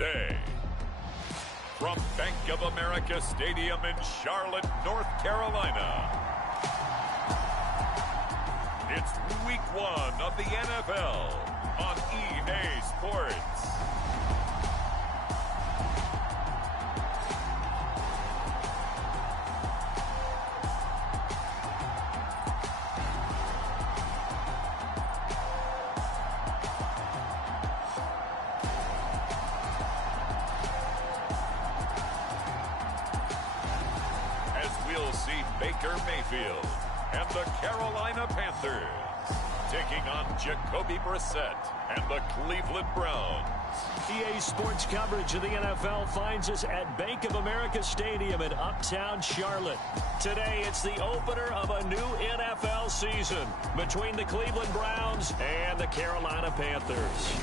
today. From Bank of America Stadium in Charlotte, North Carolina, it's Week 1 of the NFL on EA Sports. Baker Mayfield and the Carolina Panthers taking on Jacoby Brissett and the Cleveland Browns. EA Sports coverage of the NFL finds us at Bank of America Stadium in Uptown Charlotte. Today, it's the opener of a new NFL season between the Cleveland Browns and the Carolina Panthers.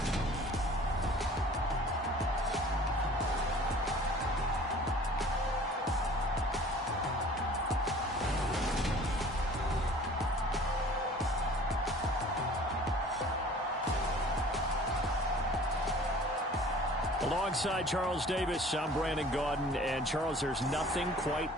Alongside Charles Davis, I'm Brandon Gaudin. And Charles, there's nothing quite...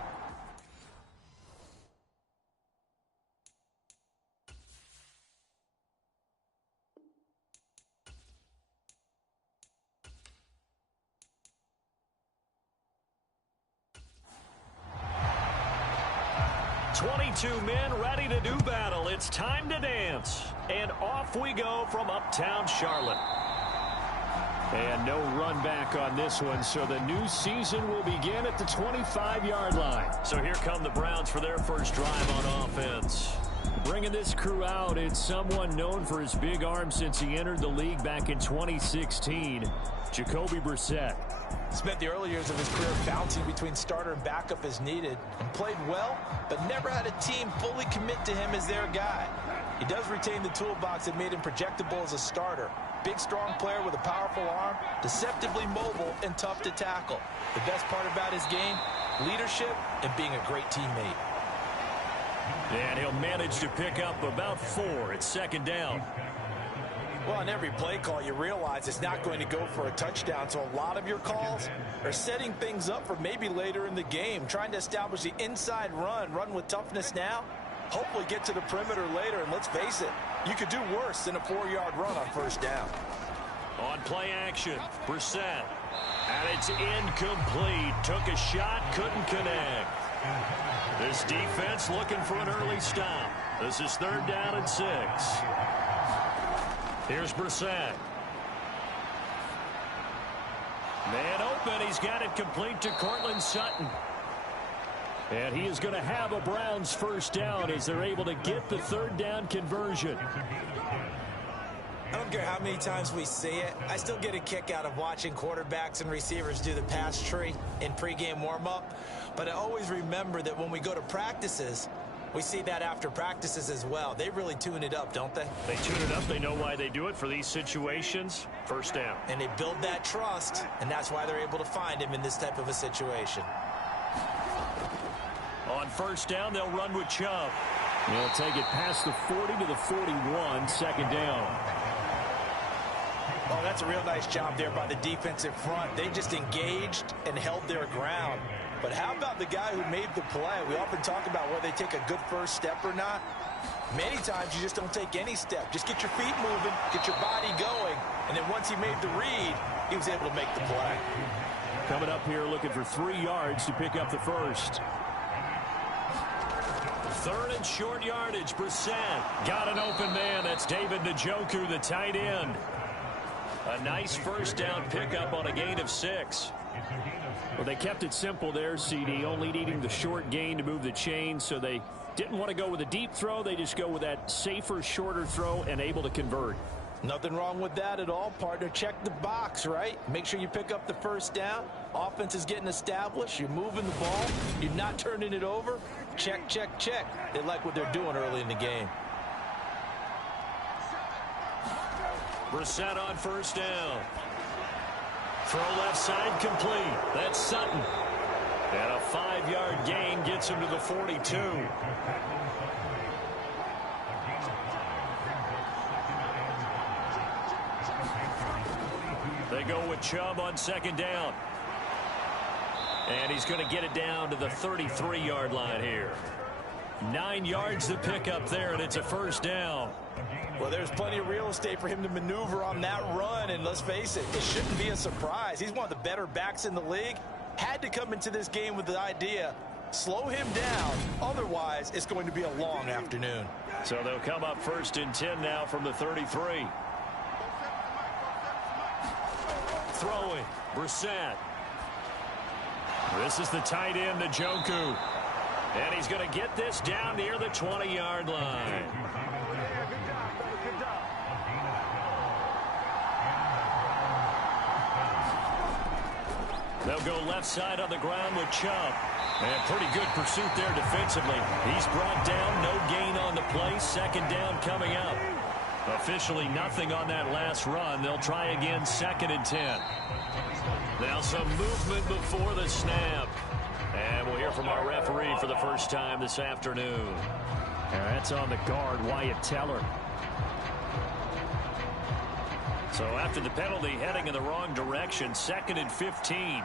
"22 men ready to do battle. It's time to dance." And off we go from Uptown Charlotte. And no run back on this one, so the new season will begin at the 25-yard line. So here come the Browns for their first drive on offense. Bringing this crew out, it's someone known for his big arm since he entered the league back in 2016, Jacoby Brissett. Spent the early years of his career bouncing between starter and backup as needed, and played well, but never had a team fully commit to him as their guy. He does retain the toolbox that made him projectable as a starter. Big, strong player with a powerful arm, deceptively mobile, and tough to tackle. The best part about his game, leadership and being a great teammate. And he'll manage to pick up about 4 at second down. Well, on every play call, you realize it's not going to go for a touchdown, so a lot of your calls are setting things up for maybe later in the game, trying to establish the inside run with toughness now, hopefully get to the perimeter later, and let's face it, you could do worse than a 4-yard run on first down. On play action, Brissett. And it's incomplete. Took a shot, couldn't connect. This defense looking for an early stop. This is 3rd down and 6. Here's Brissett. Man open. He's got it complete to Cortland Sutton. And he is going to have a Browns first down as they're able to get the 3rd down conversion. I don't care how many times we see it. I still get a kick out of watching quarterbacks and receivers do the pass tree in pregame warm-up. But I always remember that when we go to practices, we see that after practices as well. They really tune it up, don't they? They tune it up. They know why they do it for these situations. First down. And they build that trust, and that's why they're able to find him in this type of a situation. On first down, they'll run with Chubb. They'll take it past the 40 to the 41, second down. Oh, that's a real nice job there by the defensive front. They just engaged and held their ground. But how about the guy who made the play? We often talk about whether they take a good first step or not. Many times you just don't take any step. Just get your feet moving, get your body going, and then once he made the read, he was able to make the play. Coming up here looking for 3 yards to pick up the first. 3rd and short yardage. Brissett got an open man. That's David Njoku, the tight end. A nice first down pickup on a gain of 6. Well, they kept it simple there, CD, only needing the short gain to move the chain, so they didn't want to go with a deep throw. They just go with that safer, shorter throw and able to convert. Nothing wrong with that at all, partner. Check the box, right? Make sure you pick up the first down. Offense is getting established. You're moving the ball. You're not turning it over. Check, check, check. They like what they're doing early in the game. Brissett on first down. Throw left side complete. That's Sutton. And a 5-yard gain gets him to the 42. They go with Chubb on second down. And he's going to get it down to the 33-yard line here. 9 yards to pick up there, and it's a first down. Well, there's plenty of real estate for him to maneuver on that run, and let's face it, it shouldn't be a surprise. He's one of the better backs in the league. Had to come into this game with the idea, slow him down, otherwise it's going to be a long afternoon. So they'll come up 1st and 10 now from the 33. Throwing, Brissett. This is the tight end, Njoku. And he's going to get this down near the 20-yard line. They'll go left side on the ground with Chubb. And pretty good pursuit there defensively. He's brought down, no gain on the play. Second down coming up. Officially nothing on that last run. They'll try again 2nd and 10. Now some movement before the snap. And we'll hear from our referee for the first time this afternoon. And that's on the guard, Wyatt Teller. So after the penalty, heading in the wrong direction, 2nd and 15.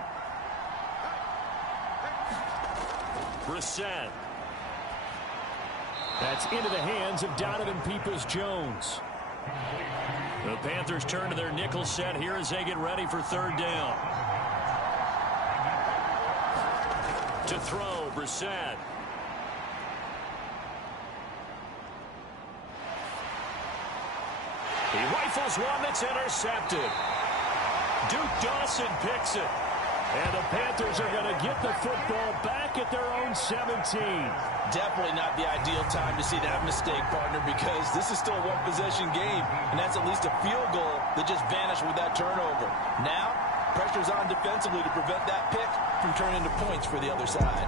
Brissett. That's into the hands of Donovan Peoples-Jones. The Panthers turn to their nickel set here as they get ready for 3rd down. To throw, Brissett. He rifles one that's intercepted. Duke Dawson picks it. And the Panthers are going to get the football back at their own 17. Definitely not the ideal time to see that mistake, partner, because this is still a one-possession game, and that's at least a field goal that just vanished with that turnover. Now, pressure's on defensively to prevent that pick from turning into points for the other side.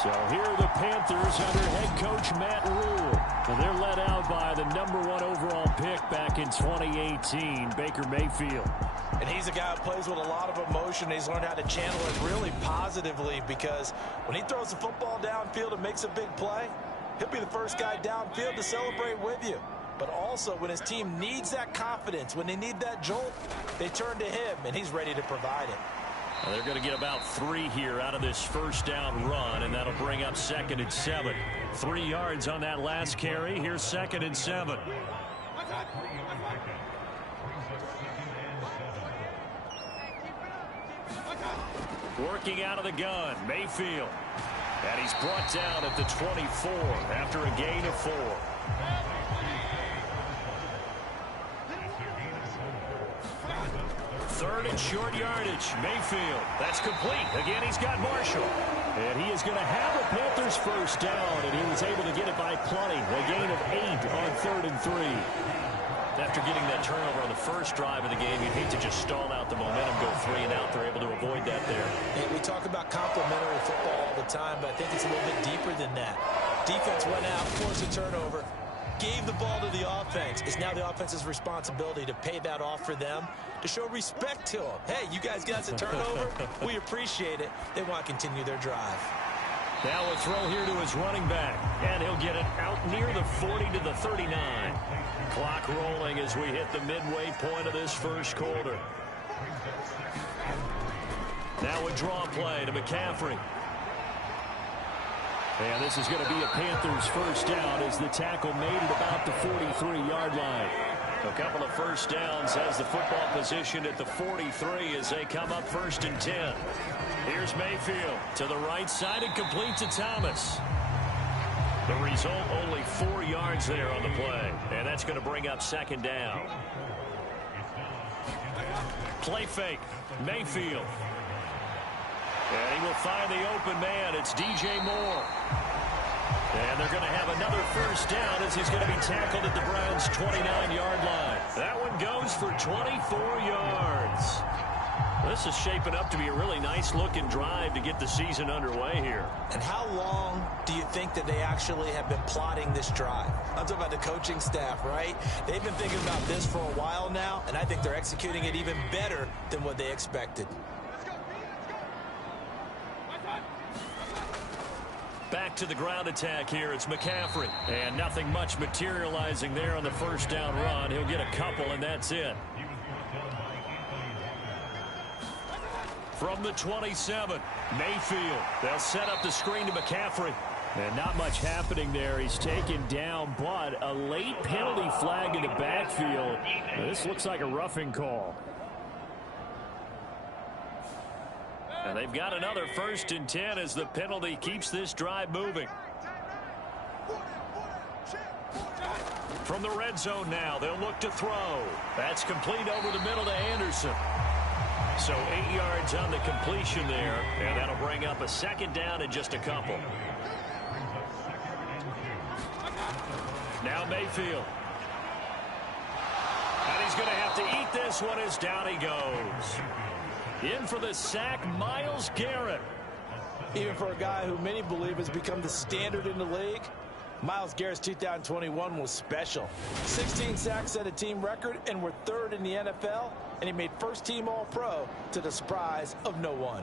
So here are the Panthers under head coach Matt Rule. And they're led out by the #1 overall pick back in 2018, Baker Mayfield. And he's a guy who plays with a lot of emotion. He's learned how to channel it really positively, because when he throws the football downfield and makes a big play, he'll be the first guy downfield to celebrate with you. But also, when his team needs that confidence, when they need that jolt, they turn to him, and he's ready to provide it. Well, they're going to get about 3 here out of this first down run, and that'll bring up 2nd and 7. 3 yards on that last carry. Here's 2nd and 7. Working out of the gun, Mayfield. And he's brought down at the 24 after a gain of 4. Third and short yardage, Mayfield. That's complete. Again, he's got Marshall. And he is going to have the Panthers first down, and he was able to get it by plenty. A gain of 8 on 3rd and 3. After getting that turnover on the first drive of the game, you'd hate to just stall out the momentum, go 3 and out. They're able to avoid that there. Hey, we talk about complementary football all the time, but I think it's a little bit deeper than that. Defense went out, forced a turnover, gave the ball to the offense. It's now the offense's responsibility to pay that off for them, to show respect to them. Hey, you guys got the turnover. We appreciate it. They want to continue their drive. Now a throw here to his running back, and he'll get it out near the 40 to the 39. Clock rolling as we hit the midway point of this first quarter. Now a draw play to McCaffrey. And this is going to be a Panthers first down as the tackle made at about the 43-yard line. A couple of first downs has the football position at the 43 as they come up 1st and 10. Here's Mayfield to the right side and complete to Thomas. The result, only 4 yards there on the play. And that's going to bring up 2nd down. Play fake. Mayfield. And he will find the open man. It's DJ Moore. And they're going to have another first down as he's going to be tackled at the Browns' 29-yard line. That one goes for 24 yards. This is shaping up to be a really nice-looking drive to get the season underway here. And how long do you think that they actually have been plotting this drive? I'm talking about the coaching staff, right? They've been thinking about this for a while now, and I think they're executing it even better than what they expected. Back to the ground attack here. It's McCaffrey. And nothing much materializing there on the first down run. He'll get a couple, and that's it. From the 27, Mayfield. They'll set up the screen to McCaffrey. And not much happening there. He's taken down, but a late penalty flag in the backfield. This looks like a roughing call. And they've got another 1st and 10 as the penalty keeps this drive moving. From the red zone now, they'll look to throw. That's complete over the middle to Anderson. So 8 yards on the completion there, and that'll bring up a 2nd down and just a couple. Now Mayfield. And he's going to have to eat this one as down he goes. In for the sack, Myles Garrett. Even for a guy who many believe has become the standard in the league, Myles Garrett's 2021 was special. 16 sacks set a team record and were 3rd in the NFL, and he made 1st team All-Pro to the surprise of no one.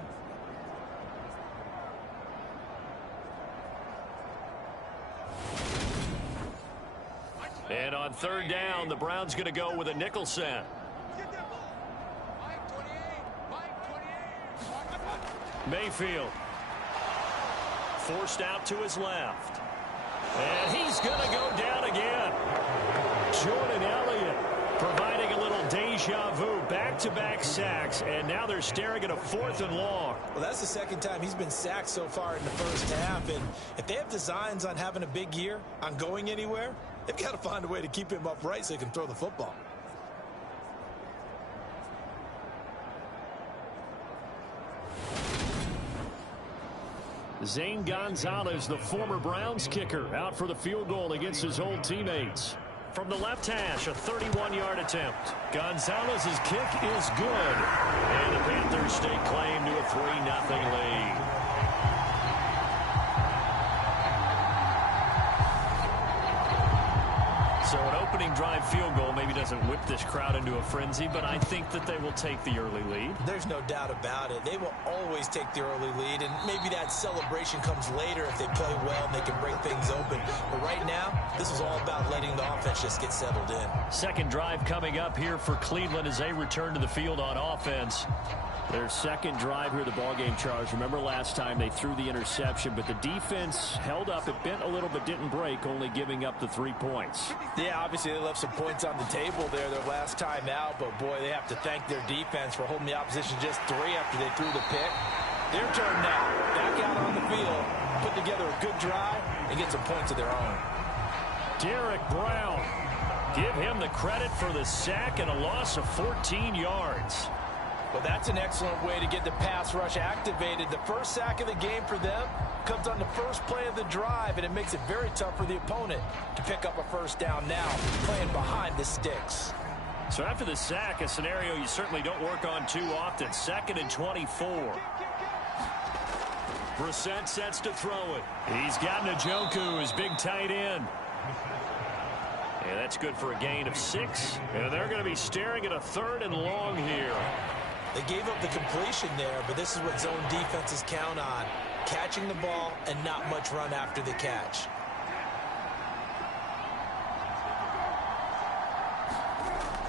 And on 3rd down, the Browns going to go with a nickel set. Mayfield. Forced out to his left. And he's going to go down again. Jordan Elliott providing a little deja vu. Back-to-back sacks, and now they're staring at a 4th and long. Well, that's the 2nd time he's been sacked so far in the first half. And if they have designs on having a big year, on going anywhere, they've got to find a way to keep him upright so he can throw the football. Zane Gonzalez, the former Browns kicker, out for the field goal against his old teammates. From the left hash, a 31-yard attempt. Gonzalez's kick is good. And the Panthers stake claim to a 3-0 lead. So an opening drive field goal maybe doesn't whip this crowd into a frenzy, but I think that they will take the early lead. There's no doubt about it. They will always take the early lead, and maybe that celebration comes later if they play well and they can break things open. But right now, this is all about letting the offense just get settled in. 2nd drive coming up here for Cleveland as they return to the field on offense. Their 2nd drive here, the ballgame, Charles. Remember last time they threw the interception, but the defense held up. It bent a little but didn't break, only giving up the 3 points. Yeah, obviously they left some points on the table there their last time out, but boy, they have to thank their defense for holding the opposition just 3 after they threw the pick. Their turn now. Back out on the field, put together a good drive, and get some points of their own. Derek Brown. Give him the credit for the sack and a loss of 14 yards. Well, that's an excellent way to get the pass rush activated. The first sack of the game for them comes on the first play of the drive, and it makes it very tough for the opponent to pick up a 1st down now, playing behind the sticks. So after the sack, a scenario you certainly don't work on too often. 2nd and 24. Brissett sets to throw it. He's got Njoku, his big tight end. And that's good for a gain of 6. And they're going to be staring at a 3rd and long here. They gave up the completion there, but this is what zone defenses count on. Catching the ball and not much run after the catch.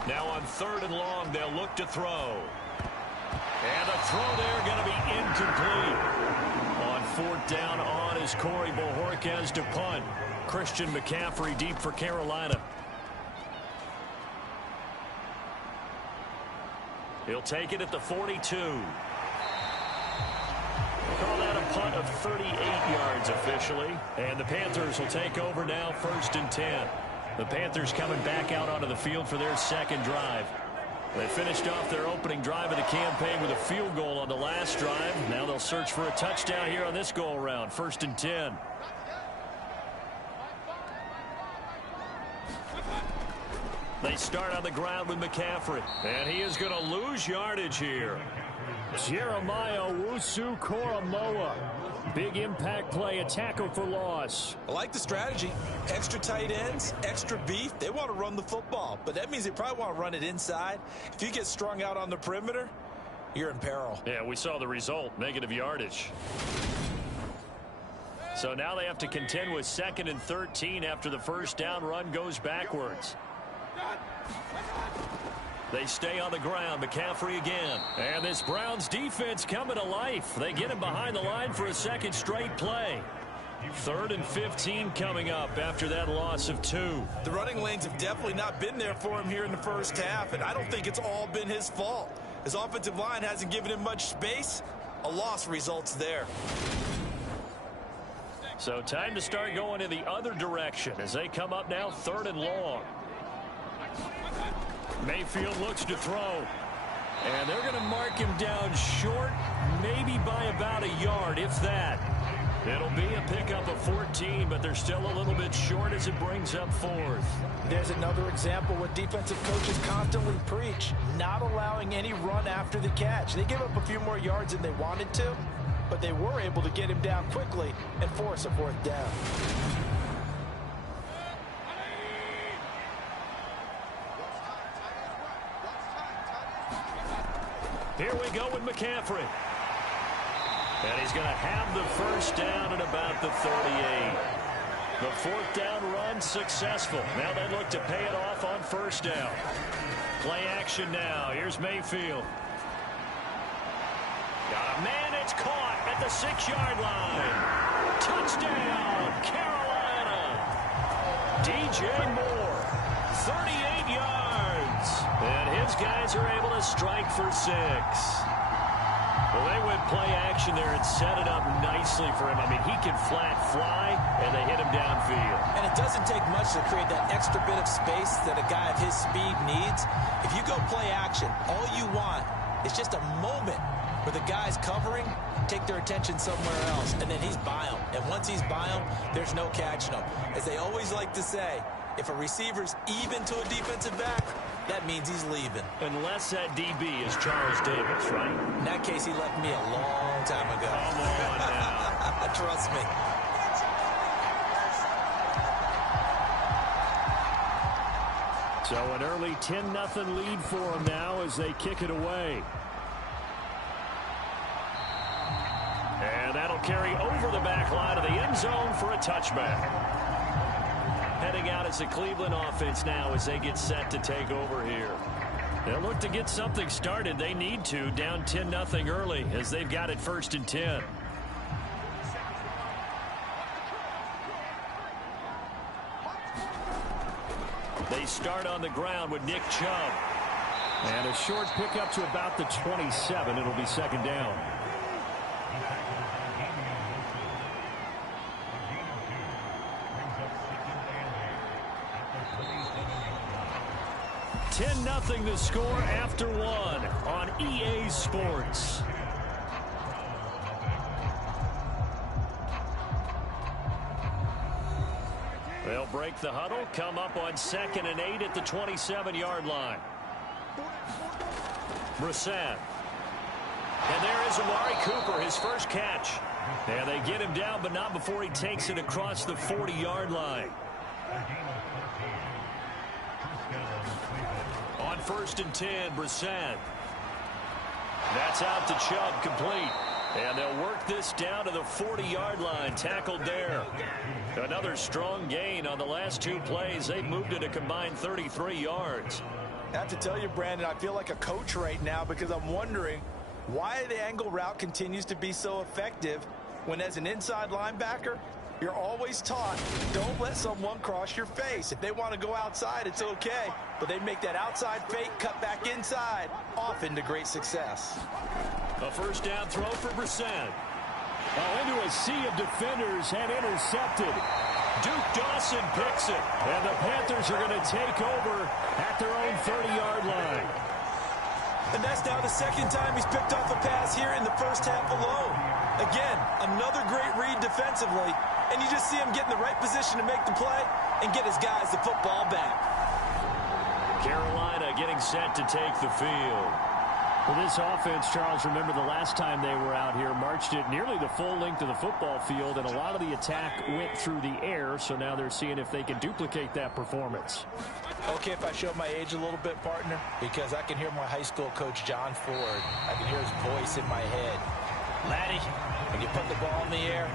Now on 3rd and long, they'll look to throw. And a throw there going to be incomplete. On 4th down on is Corey Bojorquez to punt. Christian McCaffrey deep for Carolina. He'll take it at the 42. We'll call that a punt of 38 yards officially. And the Panthers will take over now, 1st and 10. The Panthers coming back out onto the field for their 2nd drive. They finished off their opening drive of the campaign with a field goal on the last drive. Now they'll search for a touchdown here on this go-around, 1st and 10. They start on the ground with McCaffrey. And he is going to lose yardage here. Jeremiah Owusu-Koramoah. Big impact play, a tackle for loss. I like the strategy. Extra tight ends, extra beef. They want to run the football, but that means they probably want to run it inside. If you get strung out on the perimeter, you're in peril. Yeah, we saw the result, negative yardage. So now they have to contend with 2nd and 13 after the 1st down run goes backwards. They stay on the ground. McCaffrey again. And this Browns defense coming to life. They get him behind the line for a second straight play. 3rd and 15 coming up after that loss of 2. The running lanes have definitely not been there for him here in the first half, and I don't think it's all been his fault. His offensive line hasn't given him much space. A loss results there. So time to start going in the other direction as they come up now 3rd and long. Mayfield looks to throw. And they're going to mark him down short, maybe by about a yard, if that. It'll be a pickup of 14, but they're still a little bit short as it brings up 4th. There's another example what defensive coaches constantly preach, not allowing any run after the catch. They give up a few more yards than they wanted to, but they were able to get him down quickly and force a 4th down. Here we go with McCaffrey. And he's going to have the first down at about the 38. The 4th down run successful. Now they look to pay it off on 1st down. Play action now. Here's Mayfield. Got a man. It's caught at the 6-yard line. Touchdown, Carolina. DJ Moore, 38 yards. And his guys are able to strike for 6. Well, they went play action there and set it up nicely for him. I mean, he can flat fly, and they hit him downfield. And it doesn't take much to create that extra bit of space that a guy of his speed needs. If you go play action, all you want is just a moment where the guy's covering, take their attention somewhere else, and then he's by him. And once he's by him, there's no catching him. As they always like to say, if a receiver's even to a defensive back, that means he's leaving. Unless that DB is Charles Davis, right? In that case, he left me a long time ago. Come on now. Trust me. So an early 10-0 lead for them now as they kick it away. And that'll carry over the back line of the end zone for a touchback. Heading out as the Cleveland offense now as they get set to take over here. They'll look to get something started. They need to, down 10-0 early as they've got it 1st and 10. They start on the ground with Nick Chubb. And a short pickup to about the 27. It'll be 2nd down. 10-0 the score after 1 on EA Sports. They'll break the huddle, come up on 2nd and 8 at the 27-yard line. Brissett. And there is Amari Cooper, his first catch. And they get him down, but not before he takes it across the 40-yard line. On 1st and 10, Brissett. That's out to Chubb, complete. And they'll work this down to the 40-yard line, tackled there. Another strong gain on the last 2 plays. They've moved it a combined 33 yards. I have to tell you, Brandon, I feel like a coach right now because I'm wondering why the angle route continues to be so effective when, as an inside linebacker, you're always taught, don't let someone cross your face. If they want to go outside, it's okay. But they make that outside fake, cut back inside, often to great success. A first down throw for Brissett. Into a sea of defenders and intercepted. Duke Dawson picks it. And the Panthers are going to take over at their own 30-yard line. And that's now the 2nd time he's picked off a pass here in the first half alone. Again, another great read defensively. And you just see him get in the right position to make the play and get his guys the football back. Carolina getting set to take the field. Well, this offense, Charles, remember the last time they were out here, marched it nearly the full length of the football field, and a lot of the attack went through the air, so now they're seeing if they can duplicate that performance. Okay, if I show my age a little bit, partner, because I can hear my high school coach, John Ford. I can hear his voice in my head. Laddie, when you put the ball in the air,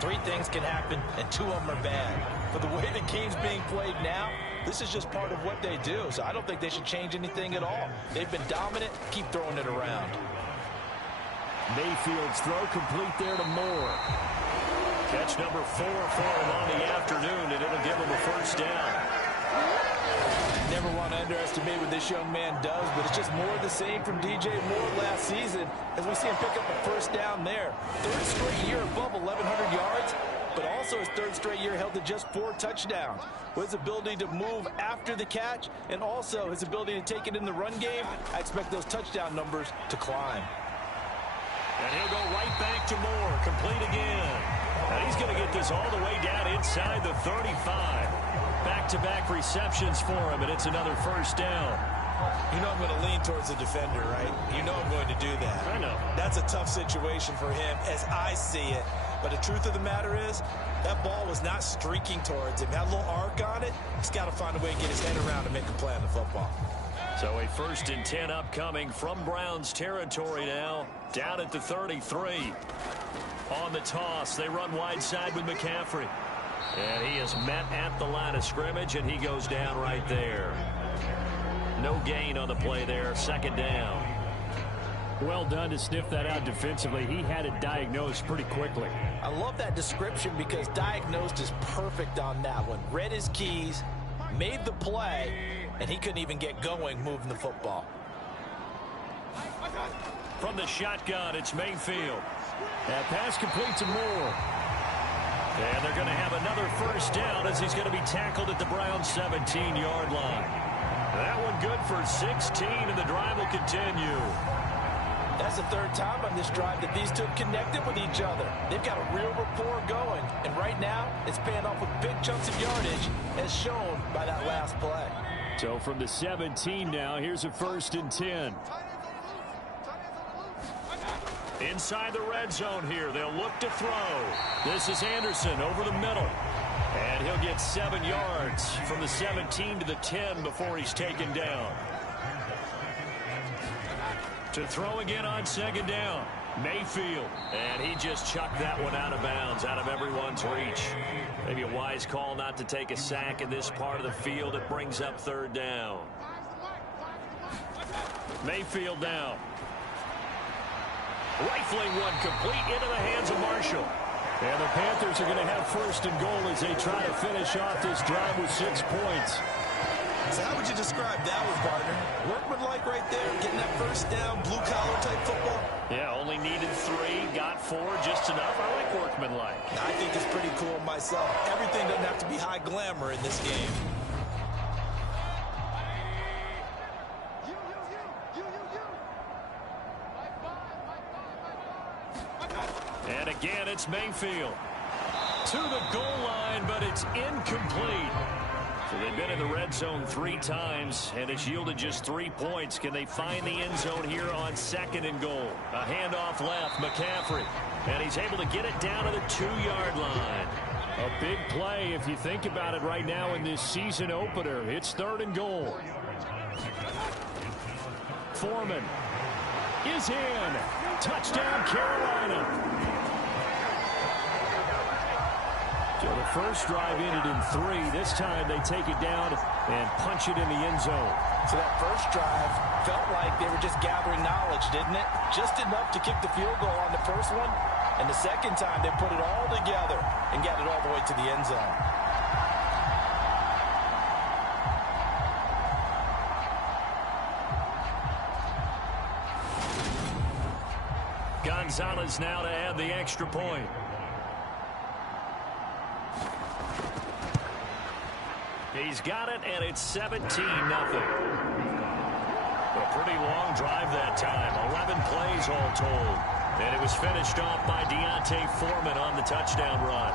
3 things can happen, and 2 of them are bad. But the way the game's being played now, This is just part of what they do, so I don't think they should change anything at all. They've been dominant. Keep throwing it around. Mayfield's throw complete there to Moore. Catch number 4 for him on the afternoon, and it'll give him a first down. Never want to underestimate what this young man does, but it's just more of the same from DJ Moore last season as we see him pick up a first down there. Third straight year above 1,100 yards, but also his third straight year held to just 4 touchdowns. With his ability to move after the catch and also his ability to take it in the run game, I expect those touchdown numbers to climb. And he'll go right back to Moore, complete again. And he's going to get this all the way down inside the 35. Back-to-back receptions for him, and it's another first down. You know I'm going to lean towards the defender, right? You know I'm going to do that. I know. That's a tough situation for him as I see it. But the truth of the matter is, that ball was not streaking towards him. Had a little arc on it. He's got to find a way to get his head around and make a play on the football. So a 1st and 10 upcoming from Browns territory now, down at the 33. On the toss, they run wide side with McCaffrey. And he is met at the line of scrimmage, and he goes down right there. No gain on the play there, 2nd down. Well done to sniff that out defensively. He had it diagnosed pretty quickly. I love that description because diagnosed is perfect on that one. Read his keys, made the play, and he couldn't even get going moving the football. From the shotgun, it's Mayfield. That pass complete to Moore. And they're going to have another first down as he's going to be tackled at the Browns' 17-yard line. That one good for 16, and the drive will continue. That's the 3rd time on this drive that these two have connected with each other. They've got a real rapport going, and right now it's paying off with big chunks of yardage as shown by that last play. So from the 17 now, here's a 1st and 10. Inside the red zone here, they'll look to throw. This is Anderson over the middle. And he'll get 7 yards from the 17 to the 10 before he's taken down. To throw again on 2nd down, Mayfield. And he just chucked that one out of bounds, out of everyone's reach. Maybe a wise call not to take a sack in this part of the field. It brings up 3rd down. Mayfield now. Rifling one complete into the hands of Marshall. And the Panthers are going to have 1st and goal as they try to finish off this drive with 6 points. So how would you describe that one, partner? Workmanlike right there, getting that first down, blue-collar type football? Yeah, only needed 3, got 4, just enough. I like workmanlike. I think it's pretty cool myself. Everything doesn't have to be high glamour in this game. And again, it's Mayfield. To the goal line, but it's incomplete. So they've been in the red zone 3 times, and it's yielded just 3 points. Can they find the end zone here on 2nd and goal? A handoff left, McCaffrey. And he's able to get it down to the 2-yard line. A big play if you think about it right now in this season opener. It's 3rd and goal. Foreman is in. Touchdown, Carolina. So the first drive ended in 3. This time they take it down and punch it in the end zone. So that first drive felt like they were just gathering knowledge, didn't it? Just enough to kick the field goal on the first one. And the second time they put it all together and got it all the way to the end zone. Gonzalez now to add the extra point. He's got it, and it's 17-0. A pretty long drive that time. 11 plays all told. And it was finished off by Deontay Foreman on the touchdown run.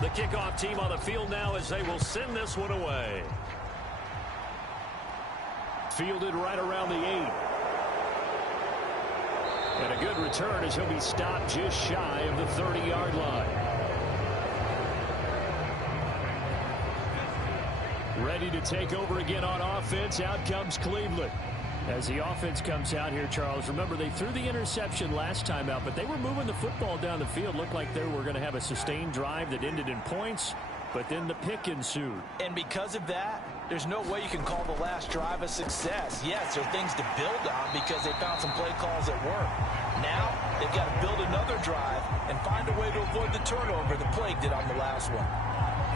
The kickoff team on the field now as they will send this one away. Fielded right around the 8. And a good return as he'll be stopped just shy of the 30-yard line. Ready to take over again on offense. Out comes Cleveland. As the offense comes out here, Charles, remember they threw the interception last time out, but they were moving the football down the field. Looked like they were going to have a sustained drive that ended in points, but then the pick ensued. And because of that, there's no way you can call the last drive a success. Yes, there are things to build on because they found some play calls that work. Now, they've got to build another drive and find a way to avoid the turnover the Plague did on the last one.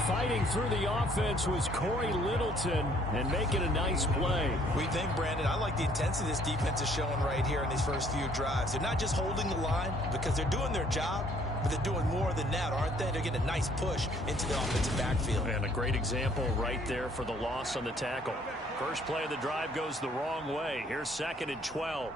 Fighting through the offense was Corey Littleton and making a nice play. We think, Brandon, I like the intensity this defense is showing right here in these first few drives. They're not just holding the line because they're doing their job, but they're doing more than that, aren't they? They're getting a nice push into the offensive backfield. And a great example right there for the loss on the tackle. First play of the drive goes the wrong way. Here's 2nd and 12.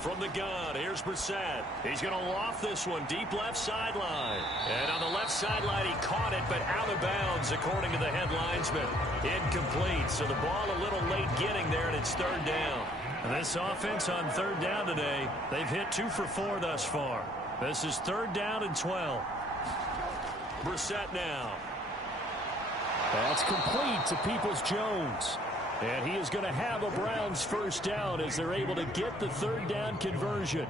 From the gun, here's Brissett. He's going to loft this one deep left sideline. And on the left sideline, he caught it, but out of bounds, according to the head linesman. Incomplete, so the ball a little late getting there, and it's 3rd down. And this offense on 3rd down today, they've hit 2 for 4 thus far. This is 3rd down and 12. Brissett now. That's complete to Peoples-Jones. And he is going to have a Browns first down as they're able to get the 3rd down conversion.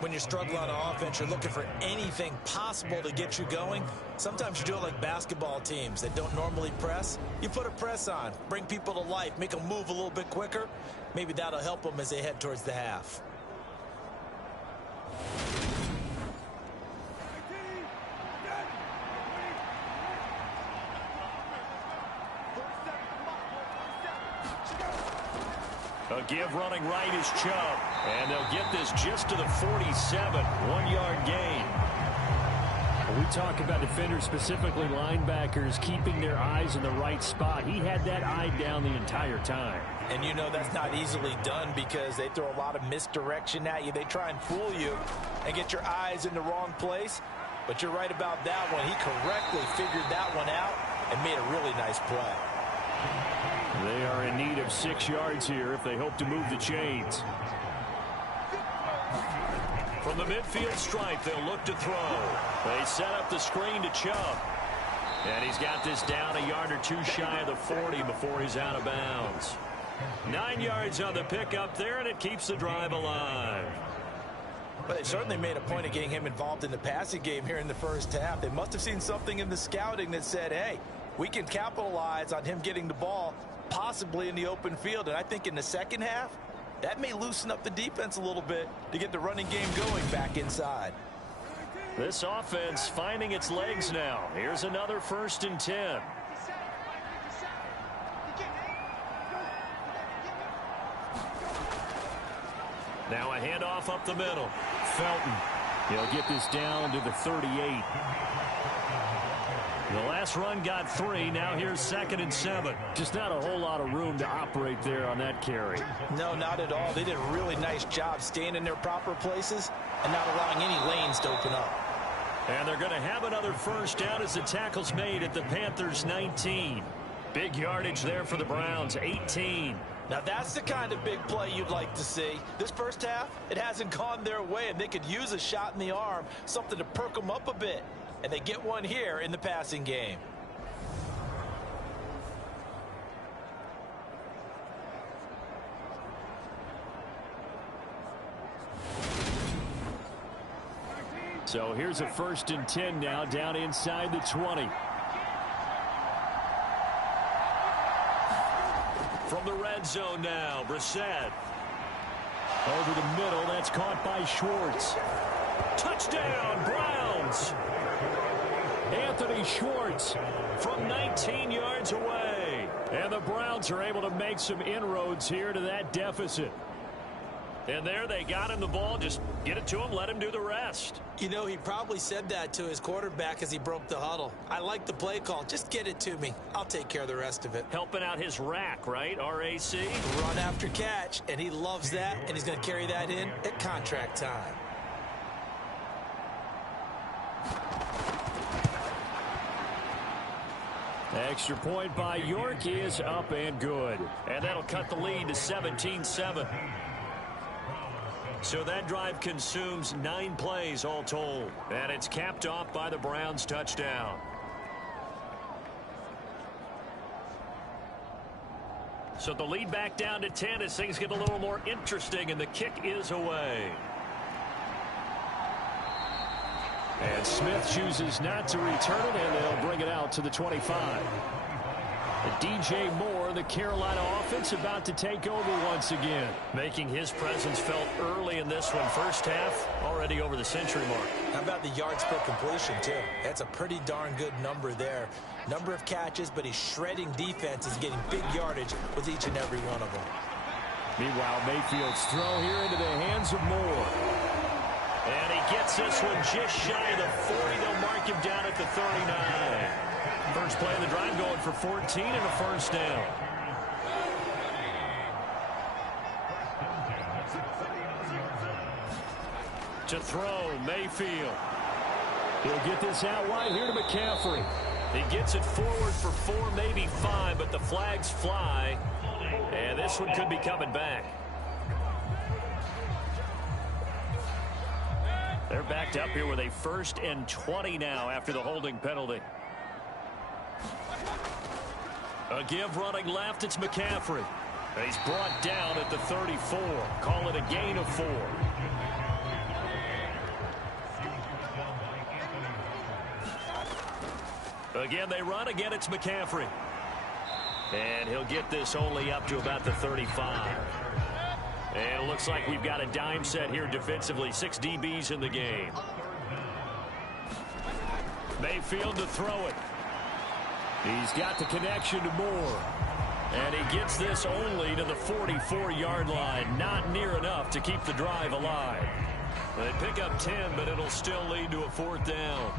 When you're struggling on offense, you're looking for anything possible to get you going. Sometimes you do it like basketball teams that don't normally press. You put a press on, bring people to life, make them move a little bit quicker. Maybe that'll help them as they head towards the half. A give running right is Chubb. And they'll get this just to the 47. 1-yard gain. When we talk about defenders, specifically linebackers, keeping their eyes in the right spot, he had that eye down the entire time. And you know that's not easily done because they throw a lot of misdirection at you. They try and fool you and get your eyes in the wrong place. But you're right about that one. He correctly figured that one out and made a really nice play. They are in need of 6 yards here if they hope to move the chains. From the midfield stripe, they'll look to throw. They set up the screen to Chubb. And he's got this down a yard or 2 shy of the 40 before he's out of bounds. 9 yards on the pickup there, and it keeps the drive alive. But they certainly made a point of getting him involved in the passing game here in the first half. They must have seen something in the scouting that said, hey, we can capitalize on him getting the ball possibly in the open field. And I think in the second half, that may loosen up the defense a little bit to get the running game going back inside. This offense finding its legs now. Here's another 1st and 10. Now a handoff up the middle. Felton. He'll get this down to the 38. The last run got 3. Now here's 2nd and 7. Just not a whole lot of room to operate there on that carry. No, not at all. They did a really nice job staying in their proper places and not allowing any lanes to open up. And they're going to have another first down as the tackle's made at the Panthers' 19. Big yardage there for the Browns, 18. Now that's the kind of big play you'd like to see. This first half, it hasn't gone their way, and they could use a shot in the arm, something to perk them up a bit. And they get one here in the passing game. So here's a 1st and 10 now down inside the 20. From the red zone now, Brissett. Over the middle, that's caught by Schwartz. Touchdown, Browns! Anthony Schwartz from 19 yards away. And the Browns are able to make some inroads here to that deficit. And there they got him the ball. Just get it to him, let him do the rest. You know, he probably said that to his quarterback as he broke the huddle. I like the play call. Just get it to me. I'll take care of the rest of it. Helping out his rack, right? RAC. Run after catch, and he loves that, and he's going to carry that in at contract time. Extra point by York is up and good. And that'll cut the lead to 17-7. So that drive consumes 9 plays all told. And it's capped off by the Browns touchdown. So the lead back down to 10 as things get a little more interesting, and the kick is away. And Smith chooses not to return it, and they'll bring it out to the 25. DJ Moore, the Carolina offense, about to take over once again. Making his presence felt early in this one. First half, already over the century mark. How about the yards per completion, too? That's a pretty darn good number there. Number of catches, but he's shredding defenses, getting big yardage with each and every one of them. Meanwhile, Mayfield's throw here into the hands of Moore. And he gets this one just shy of the 40. They'll mark him down at the 39. First play of the drive going for 14 and a first down. To throw, Mayfield. He'll get this out wide here to McCaffrey. He gets it forward for 4, maybe 5, but the flags fly. And this one could be coming back. They're backed up here with a 1st and 20 now after the holding penalty. A give running left, it's McCaffrey. He's brought down at the 34. Call it a gain of 4. Again, they run. Again, it's McCaffrey. And he'll get this only up to about the 35. And it looks like we've got a dime set here defensively. 6 DBs in the game. Mayfield to throw it. He's got the connection to Moore. And he gets this only to the 44-yard line. Not near enough to keep the drive alive. They pick up 10, but it'll still lead to a 4th down.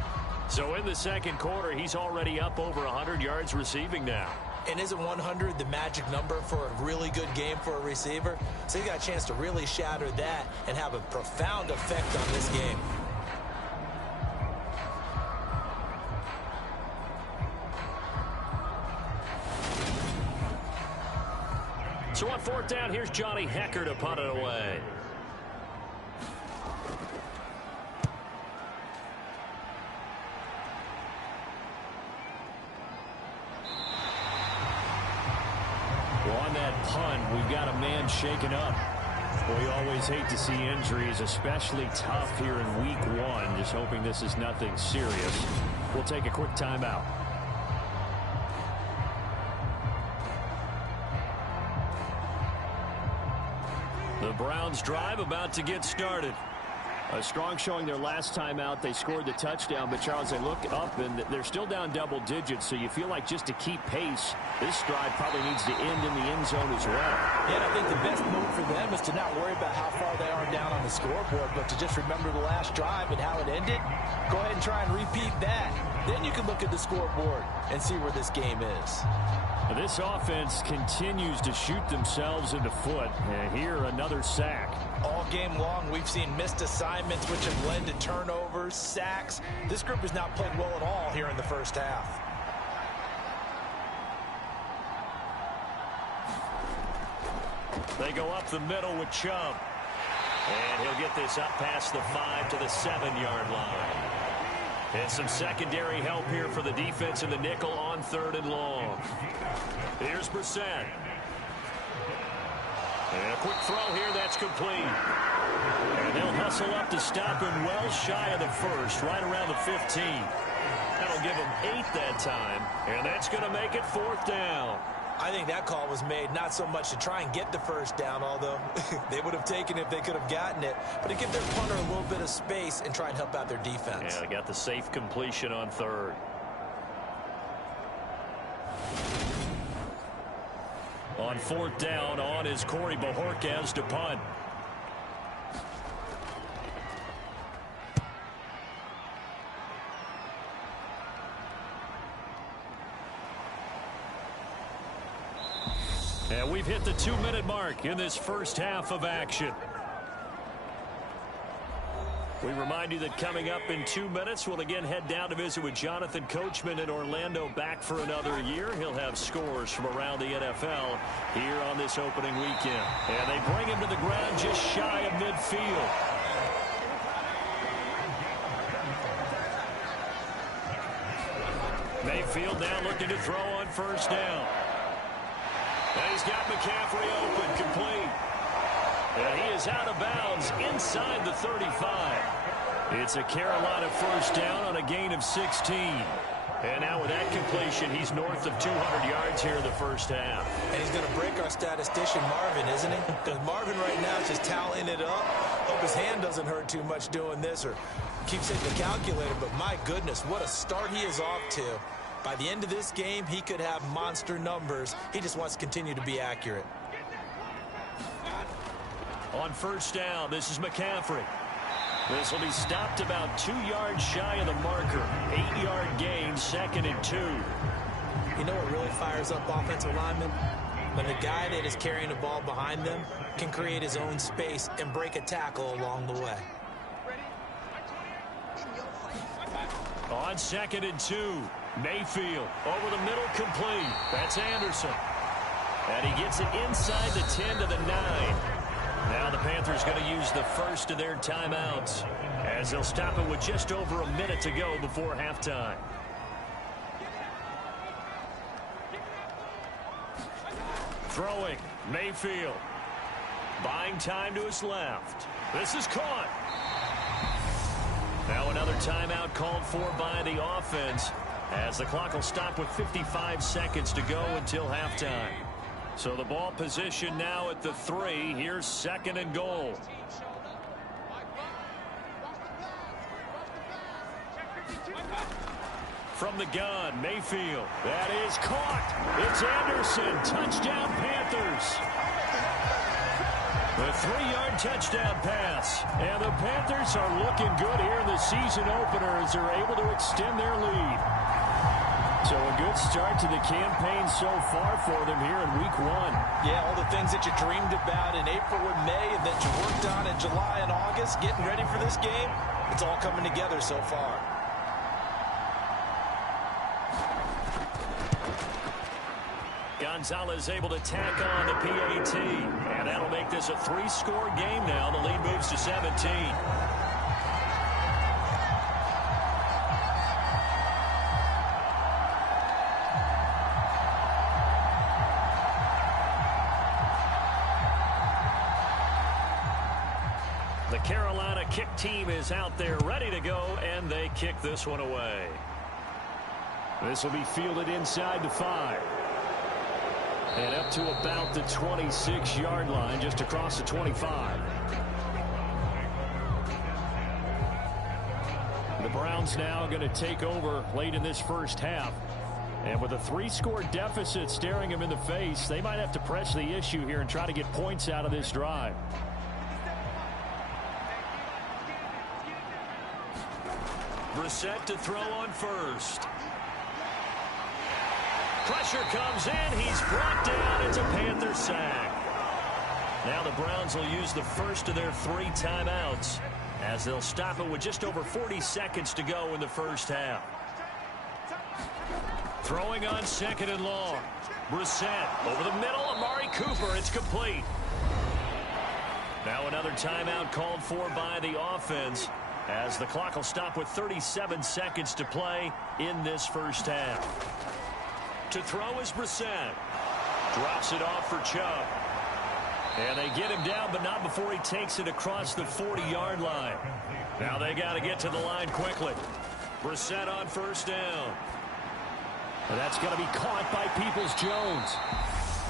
So in the second quarter, he's already up over 100 yards receiving now. And isn't 100 the magic number for a really good game for a receiver? So he got a chance to really shatter that and have a profound effect on this game. So on 4th down, here's Johnny Hecker to punt it away. Well, on that punt, we've got a man shaken up. We always hate to see injuries, especially tough here in week 1. Just hoping this is nothing serious. We'll take a quick timeout. The Browns drive about to get started. A strong showing their last time out. They scored the touchdown, but Charles, they look up and they're still down double digits, so you feel like just to keep pace, this drive probably needs to end in the end zone as well. Yeah, and I think the best move for them is to not worry about how far they are down on the scoreboard, but to just remember the last drive and how it ended. Go ahead and try and repeat that. Then you can look at the scoreboard and see where this game is. This offense continues to shoot themselves in the foot. And here, another sack. All game long, we've seen missed assignments, which have led to turnovers, sacks. This group has not played well at all here in the first half. They go up the middle with Chubb. And he'll get this up past the 5 to the 7-yard line. And some secondary help here for the defense in the nickel on 3rd and long. Here's Brissett. And a quick throw here, that's complete. And they'll hustle up to stop him well shy of the 1st, right around the 15. That'll give him 8 that time, and that's going to make it 4th down. I think that call was made not so much to try and get the 1st down, although they would have taken it if they could have gotten it, but to give their punter a little bit of space and try and help out their defense. Yeah, they got the safe completion on 3rd. On 4th down, on is Corey Bojorquez to punt. And we've hit the 2-minute mark in this first half of action. We remind you that coming up in 2 minutes, we'll again head down to visit with Jonathan Coachman in Orlando, back for another year. He'll have scores from around the NFL here on this opening weekend. And they bring him to the ground just shy of midfield. Mayfield now looking to throw on 1st down. And he's got McCaffrey open, complete. And he is out of bounds inside the 35. It's a Carolina first down on a gain of 16. And now with that completion, he's north of 200 yards here in the first half. And he's going to break our statistician Marvin, isn't he? Because Marvin right now is just tallying it up. Hope his hand doesn't hurt too much doing this or keeps hitting the calculator. But my goodness, what a start he is off to. By the end of this game, he could have monster numbers. He just wants to continue to be accurate. On first down, this is McCaffrey. This will be stopped about 2 yards shy of the marker. 8-yard gain, 2nd and 2. You know what really fires up offensive linemen? When the guy that is carrying the ball behind them can create his own space and break a tackle along the way. On 2nd and 2, Mayfield over the middle, complete. That's Anderson. And he gets it inside the 10 to the 9. Now the Panthers going to use the first of their timeouts as they'll stop it with just over a minute to go before halftime. Throwing, Mayfield. Buying time to his left. This is caught. Now another timeout called for by the offense as the clock will stop with 55 seconds to go until halftime. So the ball position now at the 3. Here's 2nd and goal. From the gun, Mayfield. That is caught. It's Anderson. Touchdown, Panthers. The 3-yard touchdown pass. And the Panthers are looking good here in the season opener as they're able to extend their lead. So a good start to the campaign so far for them here in week 1. Yeah, all the things that you dreamed about in April and May and that you worked on in July and August, getting ready for this game, it's all coming together so far. Gonzalez able to tack on the PAT. And that'll make this a 3-score game now. The lead moves to 17. The Carolina kick team is out there ready to go, and they kick this one away. This will be fielded inside the 5. And up to about the 26-yard line, just across the 25. The Browns now going to take over late in this first half. And with a 3-score deficit staring them in the face, they might have to press the issue here and try to get points out of this drive. Brissett to throw on first. Pressure comes in. He's brought down. It's a Panther sack. Now the Browns will use the first of their 3 timeouts as they'll stop it with just over 40 seconds to go in the first half. Throwing on 2nd and long. Brissett over the middle. Amari Cooper. It's complete. Now another timeout called for by the offense as the clock will stop with 37 seconds to play in this first half. To throw is Brissett. Drops it off for Chubb. And they get him down, but not before he takes it across the 40-yard line. Now they got to get to the line quickly. Brissett on first down. And that's going to be caught by Peoples-Jones.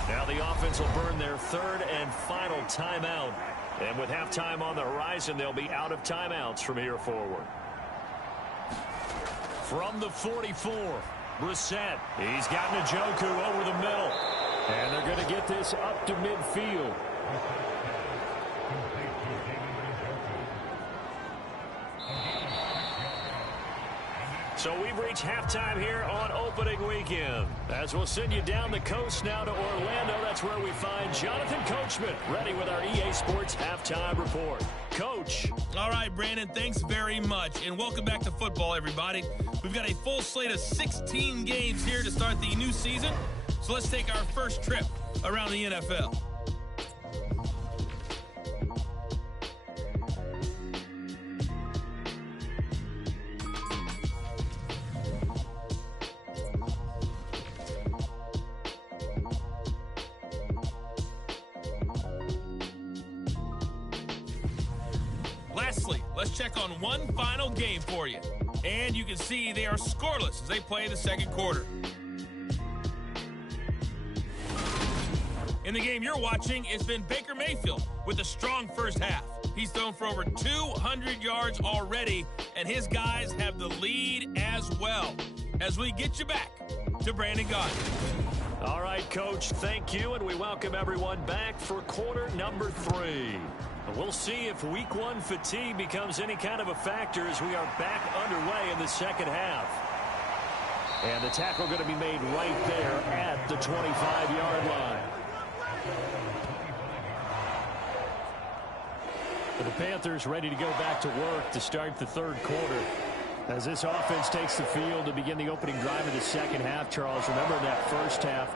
Now the offense will burn their 3rd and final timeout. And with halftime on the horizon, they'll be out of timeouts from here forward. From the 44, Brissett. He's got Njoku over the middle. And they're going to get this up to midfield. So we've reached halftime here on opening weekend. As we'll send you down the coast now to Orlando, that's where we find Jonathan Coachman ready with our EA Sports halftime report. Coach. All right, Brandon, thanks very much. And welcome back to football, everybody. We've got a full slate of 16 games here to start the new season. So let's take our first trip around the NFL. lastly, let's check on one final game for you. And you can see they are scoreless as they play the second quarter. In the game you're watching, it's been Baker Mayfield with a strong first half. He's thrown for over 200 yards already, and his guys have the lead as well. As we get you back to Brandon Gaudin. All right, Coach, thank you, and we welcome everyone back for quarter number 3. We'll see if week 1 fatigue becomes any kind of a factor as we are back underway in the second half. And the tackle going to be made right there at the 25-yard line. The Panthers ready to go back to work to start the third quarter. As this offense takes the field to begin the opening drive of the second half, Charles, remember that first half,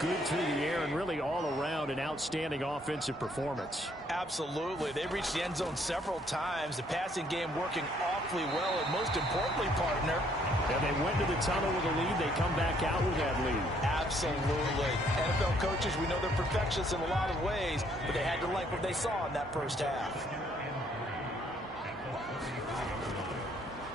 good through the air and really all around an outstanding offensive performance. Absolutely. They reached the end zone several times. The passing game working awfully well, and most importantly, partner. And they went to the tunnel with a lead. They come back out with that lead. Absolutely. NFL coaches, we know they're perfectionists in a lot of ways, but they had to like what they saw in that first half.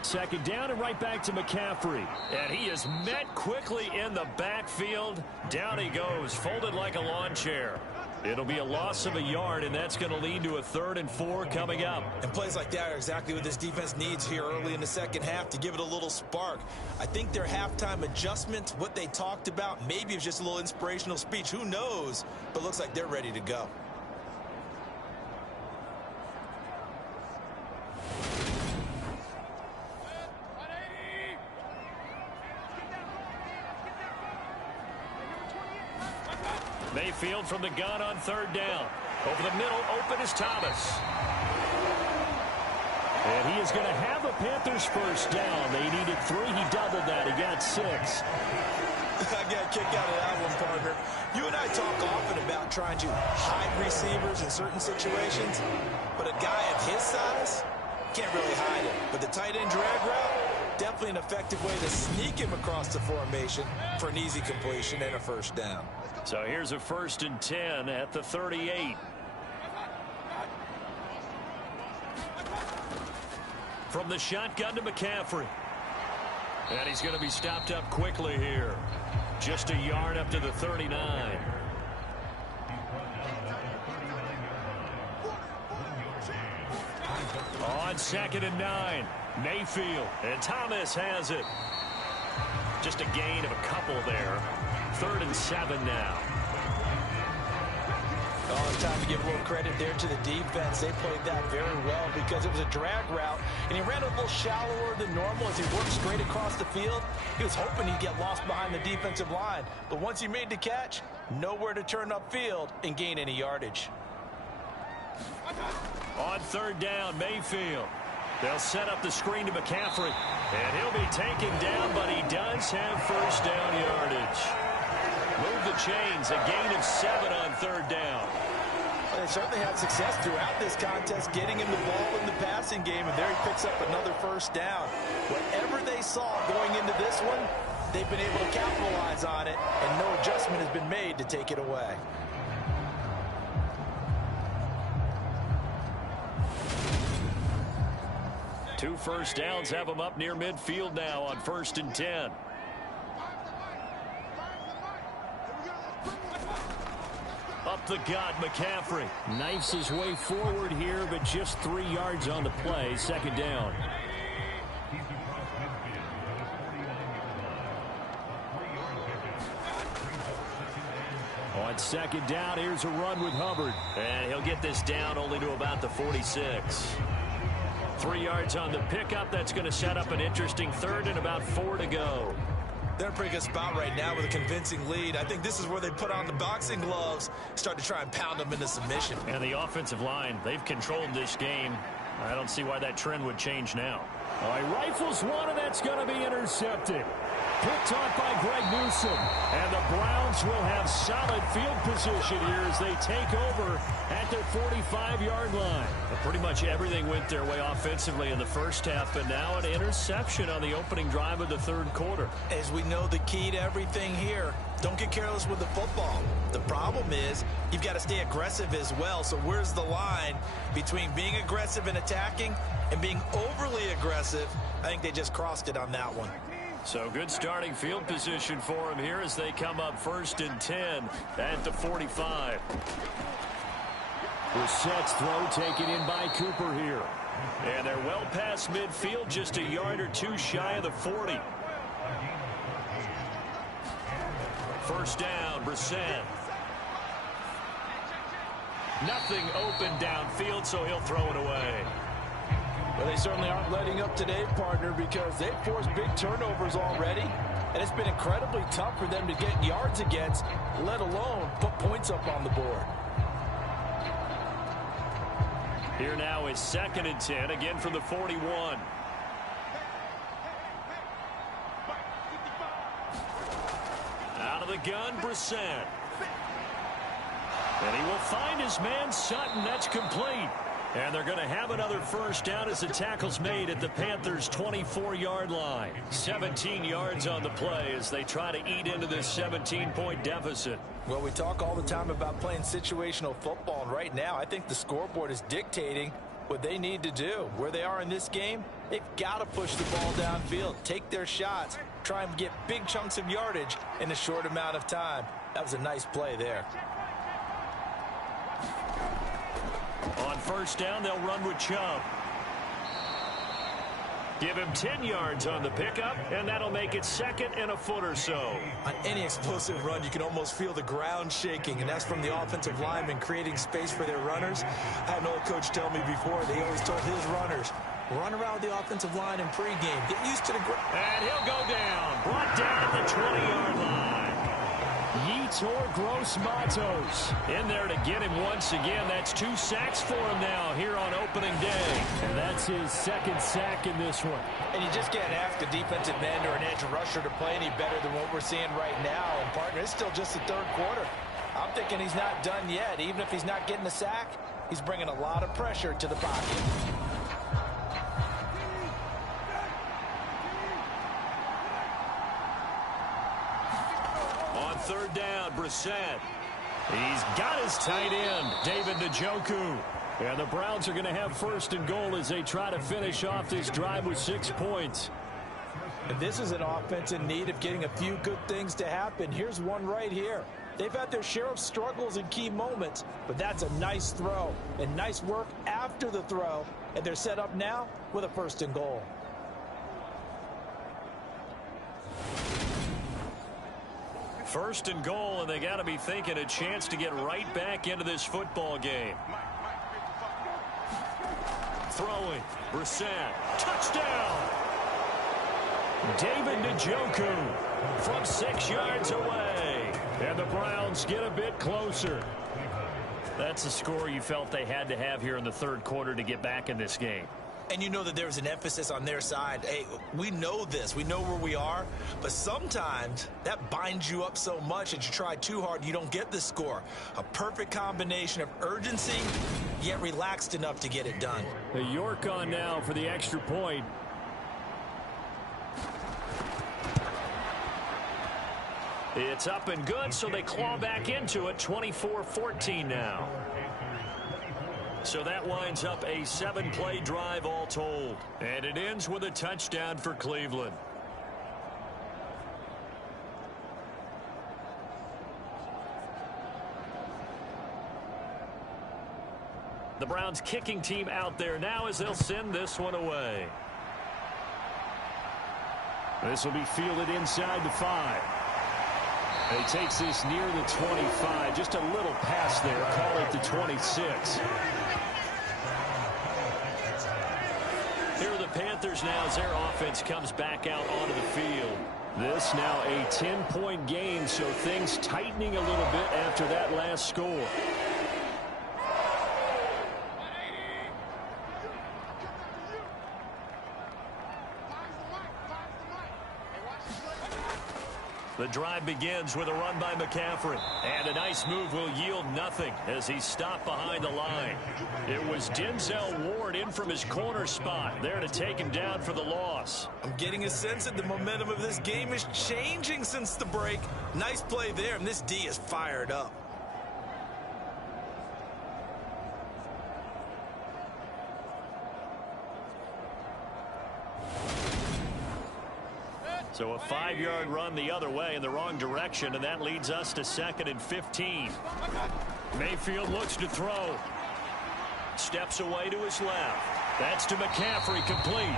Second down and right back to McCaffrey. And he is met quickly in the backfield. Down he goes, folded like a lawn chair. It'll be a loss of a yard, and that's going to lead to a 3rd and 4 coming up. And plays like that are exactly what this defense needs here early in the second half to give it a little spark. I think their halftime adjustment, what they talked about, maybe it's just a little inspirational speech. Who knows? But looks like they're ready to go. Mayfield from the gun on 3rd down. Over the middle, open is Thomas. And he is going to have a Panthers first down. They needed 3. He doubled that. He got 6. I got a kick out of that one, partner. You and I talk often about trying to hide receivers in certain situations, but a guy of his size can't really hide him. But the tight end drag route, definitely an effective way to sneak him across the formation for an easy completion and a first down. So here's a 1st and 10 at the 38. From the shotgun to McCaffrey. And he's going to be stopped up quickly here. Just a yard up to the 39. On 2nd and 9. Mayfield. And Thomas has it. Just a gain of a couple there. 3rd and 7 now. Oh, it's time to give a little credit there to the defense. They played that very well because it was a drag route, and he ran a little shallower than normal as he worked straight across the field. He was hoping he'd get lost behind the defensive line, but once he made the catch, nowhere to turn upfield and gain any yardage. On 3rd down, Mayfield. They'll set up the screen to McCaffrey, and he'll be taken down, but he does have first down yardage. Move the chains, a gain of 7 on 3rd down. Well, they certainly had success throughout this contest, getting him the ball in the passing game, and there he picks up another first down. Whatever they saw going into this one, they've been able to capitalize on it, and no adjustment has been made to take it away. Two first downs have them up near midfield now on 1st and 10. Up the gut, McCaffrey knifes his way forward here, but just 3 yards on the play. 2nd down. On 2nd down, here's a run with Hubbard. And he'll get this down only to about the 46. 3 yards on the pickup. That's going to set up an interesting 3rd and about 4 to go. They're in a pretty good spot right now with a convincing lead. I think this is where they put on the boxing gloves, start to try and pound them into submission. And the offensive line, they've controlled this game. I don't see why that trend would change now. All right, rifles one, and that's going to be intercepted. Picked off by Greg Newsome. And the Browns will have solid field position here as they take over at their 45-yard line. But pretty much everything went their way offensively in the first half, but now an interception on the opening drive of the 3rd quarter. As we know, the key to everything here, don't get careless with the football. The problem is you've got to stay aggressive as well. So where's the line between being aggressive and attacking and being overly aggressive? I think they just crossed it on that one. So good starting field position for him here as they come up 1st and 10 at the 45. Brissett's throw taken in by Cooper here. And they're well past midfield, just a yard or two shy of the 40. First down, Brissett. Nothing open downfield, so he'll throw it away. Well, they certainly aren't letting up today, partner, because they've forced big turnovers already, and it's been incredibly tough for them to get yards against, let alone put points up on the board. Here now is 2nd and 10, again from the 41. Out of the gun, Brissett. And he will find his man Sutton. That's complete. And they're going to have another first down as the tackle's made at the Panthers' 24-yard line. 17 yards on the play as they try to eat into this 17-point deficit. Well, we talk all the time about playing situational football, and right now I think the scoreboard is dictating what they need to do. Where they are in this game, they've got to push the ball downfield, take their shots, try and get big chunks of yardage in a short amount of time. That was a nice play there. On first down, they'll run with Chubb. Give him 10 yards on the pickup, and that'll make it 2nd and a foot or so. On any explosive run, you can almost feel the ground shaking, and that's from the offensive linemen creating space for their runners. I had an old coach tell me before, they always told his runners, run around the offensive line in pregame. Get used to the ground. And he'll go down. Brought down at the 20-yard line. Yetur Gross-Matos in there to get him once again. That's 2 sacks for him now here on opening day. And that's his 2nd sack in this one. And you just can't ask a defensive end or an edge rusher to play any better than what we're seeing right now. And, partner, it's still just the 3rd quarter. I'm thinking he's not done yet. Even if he's not getting a sack, he's bringing a lot of pressure to the pocket. On 3rd down, Brissett. He's got his tight end, David Njoku. And the Browns are going to have 1st and goal as they try to finish off this drive with 6 points. And this is an offense in need of getting a few good things to happen. Here's one right here. They've had their share of struggles in key moments, but that's a nice throw and nice work after the throw. And they're set up now with a 1st and goal. First and goal, and they got to be thinking a chance to get right back into this football game. Throwing, Brissett, touchdown! David Njoku from 6 yards away. And the Browns get a bit closer. That's the score you felt they had to have here in the 3rd quarter to get back in this game. And you know that there was an emphasis on their side. Hey, we know this. We know where we are. But sometimes that binds you up so much that you try too hard, you don't get the score. A perfect combination of urgency, yet relaxed enough to get it done. The York on now for the extra point. It's up and good, so they claw back into it. 24-14 now. So that winds up a 7-play drive all told. And it ends with a touchdown for Cleveland. The Browns kicking team out there now as they'll send this one away. This will be fielded inside the 5. He takes this near the 25. Just a little pass there. Call it the 26. Here are the Panthers now as their offense comes back out onto the field. This now a 10-point game, so things tightening a little bit after that last score. The drive begins with a run by McCaffrey. And a nice move will yield nothing as he's stopped behind the line. It was Denzel Ward in from his corner spot there to take him down for the loss. I'm getting a sense that the momentum of this game is changing since the break. Nice play there, and this D is fired up. So a 5-yard run the other way in the wrong direction, and that leads us to 2nd and 15. Mayfield looks to throw. Steps away to his left. That's to McCaffrey, complete.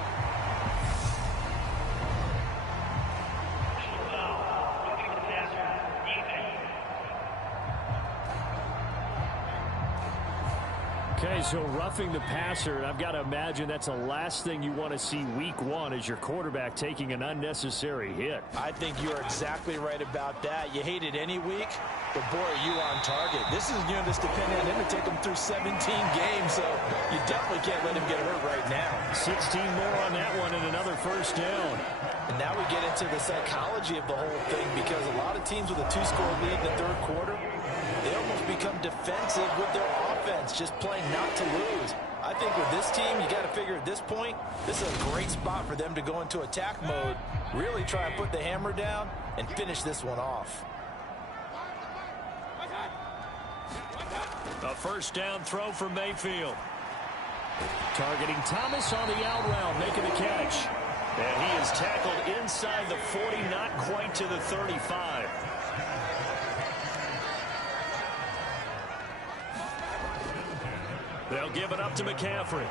Okay, so roughing the passer, and I've got to imagine that's the last thing you want to see week 1 as your quarterback taking an unnecessary hit. I think you're exactly right about that. You hate it any week, but boy, are you on target. This is just depending on him to take him through 17 games, so you definitely can't let him get hurt right now. 16 more on that one and another first down. And now we get into the psychology of the whole thing, because a lot of teams with a 2-score lead in the third quarter, they almost become defensive with their offense, just playing not to lose. I think with this team, you got to figure at this point, this is a great spot for them to go into attack mode, really try and put the hammer down and finish this one off. A first down throw for Mayfield. Targeting Thomas on the out route, making the catch. And he is tackled inside the 40, not quite to the 35. They'll give it up to McCaffrey.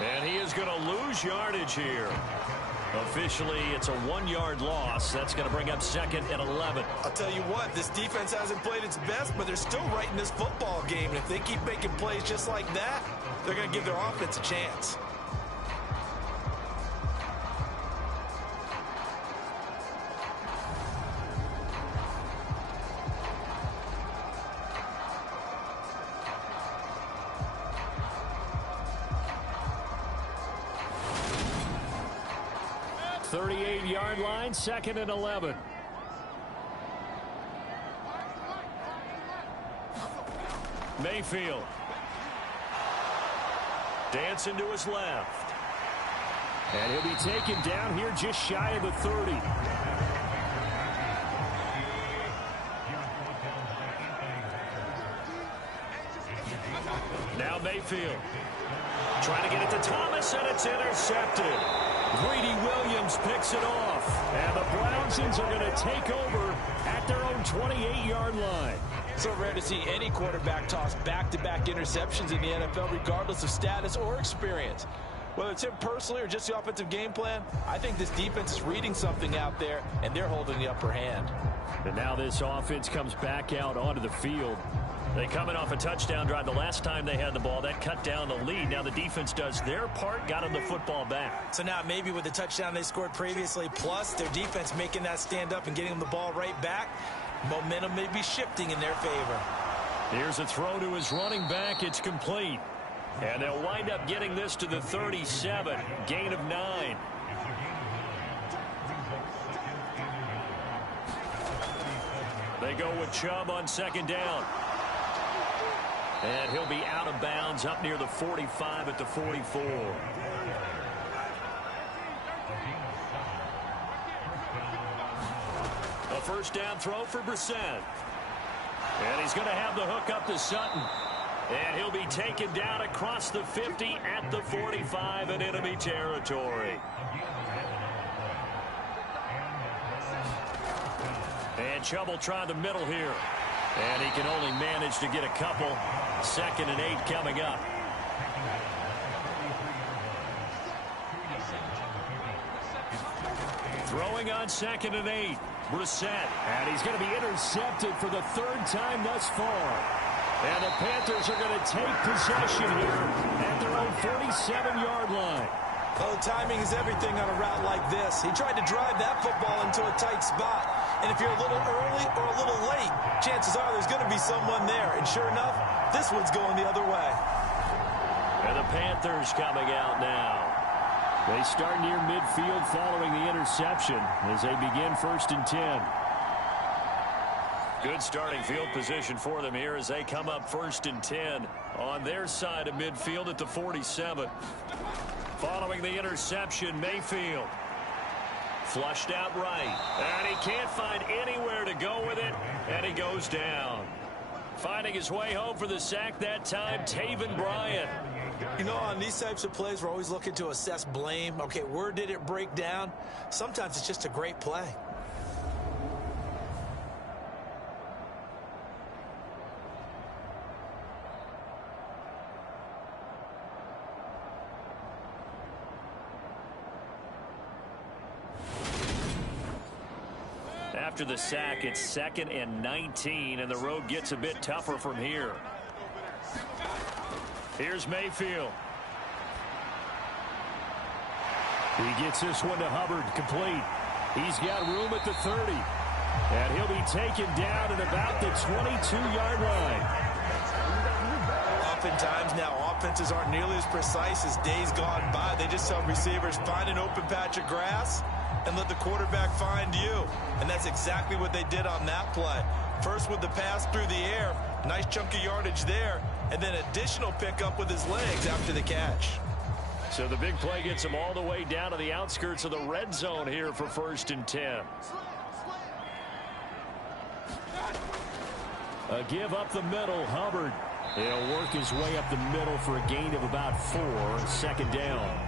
And he is going to lose yardage here. Officially, it's a 1-yard loss. That's going to bring up 2nd and 11. I'll tell you what, this defense hasn't played its best, but they're still right in this football game. And if they keep making plays just like that, they're going to give their offense a chance. Yard line, 2nd and 11. Mayfield. Dancing to his left. And he'll be taken down here just shy of the 30. Now Mayfield. Trying to get it to Thomas, and it's intercepted. Greedy Williams picks it off. And the Brownsons are going to take over at their own 28-yard line. So rare to see any quarterback toss back-to-back interceptions in the NFL, regardless of status or experience. Whether it's him personally or just the offensive game plan, I think this defense is reading something out there, and they're holding the upper hand. And now this offense comes back out onto the field. They coming off a touchdown drive. The last time they had the ball, that cut down the lead. Now the defense does their part, got them the football back. So now maybe with the touchdown they scored previously, plus their defense making that stand up and getting them the ball right back, momentum may be shifting in their favor. Here's a throw to his running back. It's complete. And they'll wind up getting this to the 37. Gain of 9. They go with Chubb on 2nd down. And he'll be out of bounds up near the 45 at the 44. A first down throw for Brissett. And he's going to have the hook up to Sutton. And he'll be taken down across the 50 at the 45 in enemy territory. And Chubb will try the middle here. And he can only manage to get a couple. 2nd and 8 coming up. Throwing on 2nd and 8. Brissett. And he's going to be intercepted for the 3rd time thus far. And the Panthers are going to take possession here at their own 47-yard line. Well, timing is everything on a route like this. He tried to drive that football into a tight spot. And if you're a little early or a little late, chances are there's going to be someone there. And sure enough, this one's going the other way. And the Panthers coming out now. They start near midfield following the interception as they begin 1st and 10. Good starting field position for them here as they come up 1st and 10 on their side of midfield at the 47. Following the interception, Mayfield. Flushed out right. And he can't find anywhere to go with it. And he goes down. Finding his way home for the sack that time, Taven Bryan. You know, on these types of plays, we're always looking to assess blame. Okay, where did it break down? Sometimes it's just a great play. After the sack, it's 2nd and 19, and the road gets a bit tougher from here. Here's Mayfield. He gets this one to Hubbard, complete. He's got room at the 30. And he'll be taken down at about the 22-yard line. Oftentimes now, offenses aren't nearly as precise as days gone by. They just tell receivers, find an open patch of grass and let the quarterback find you. And that's exactly what they did on that play. First with the pass through the air, nice chunk of yardage there, and then additional pickup with his legs after the catch. So the big play gets him all the way down to the outskirts of the red zone here for 1st and 10. A give up the middle, Hubbard. He'll work his way up the middle for a gain of about 4, 2nd down.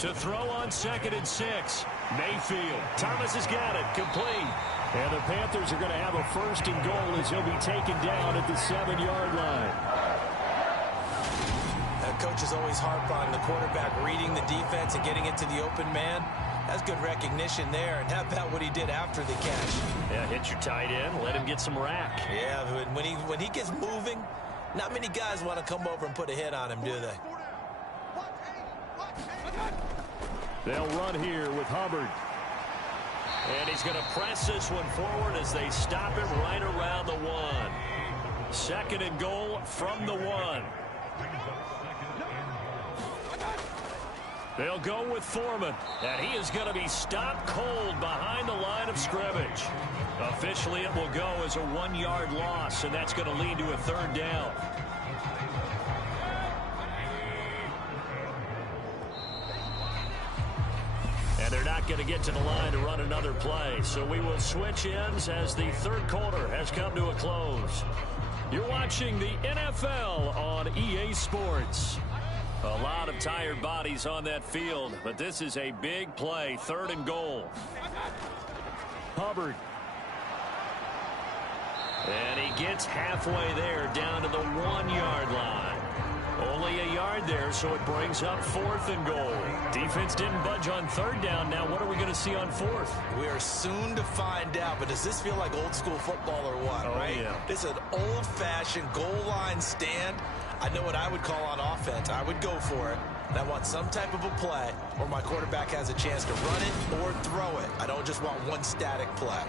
To throw on 2nd and 6. Mayfield. Thomas has got it. Complete. And the Panthers are going to have a 1st and goal as he'll be taken down at the 7-yard line. Coaches always harp on the quarterback reading the defense and getting it to the open man. That's good recognition there. And how about what he did after the catch? Yeah, hit your tight end. Let him get some rack. Yeah, when he gets moving, not many guys want to come over and put a hit on him, do they? They'll run here with Hubbard. And he's going to press this one forward as they stop him right around the 1. 2nd and goal from the 1. They'll go with Foreman. And he is going to be stopped cold behind the line of scrimmage. Officially, it will go as a 1-yard loss, and that's going to lead to a 3rd down. And they're not going to get to the line to run another play. So we will switch ends as the 3rd quarter has come to a close. You're watching the NFL on EA Sports. A lot of tired bodies on that field, but this is a big play. 3rd and goal. Hubbard. And he gets halfway there down to the 1-yard line. Only a yard there, so it brings up 4th and goal. Defense didn't budge on 3rd down. Now what are we going to see on 4th? We are soon to find out, but does this feel like old school football or what, right? Yeah. This is an old-fashioned goal line stand. I know what I would call on offense. I would go for it. And I want some type of a play where my quarterback has a chance to run it or throw it. I don't just want one static play.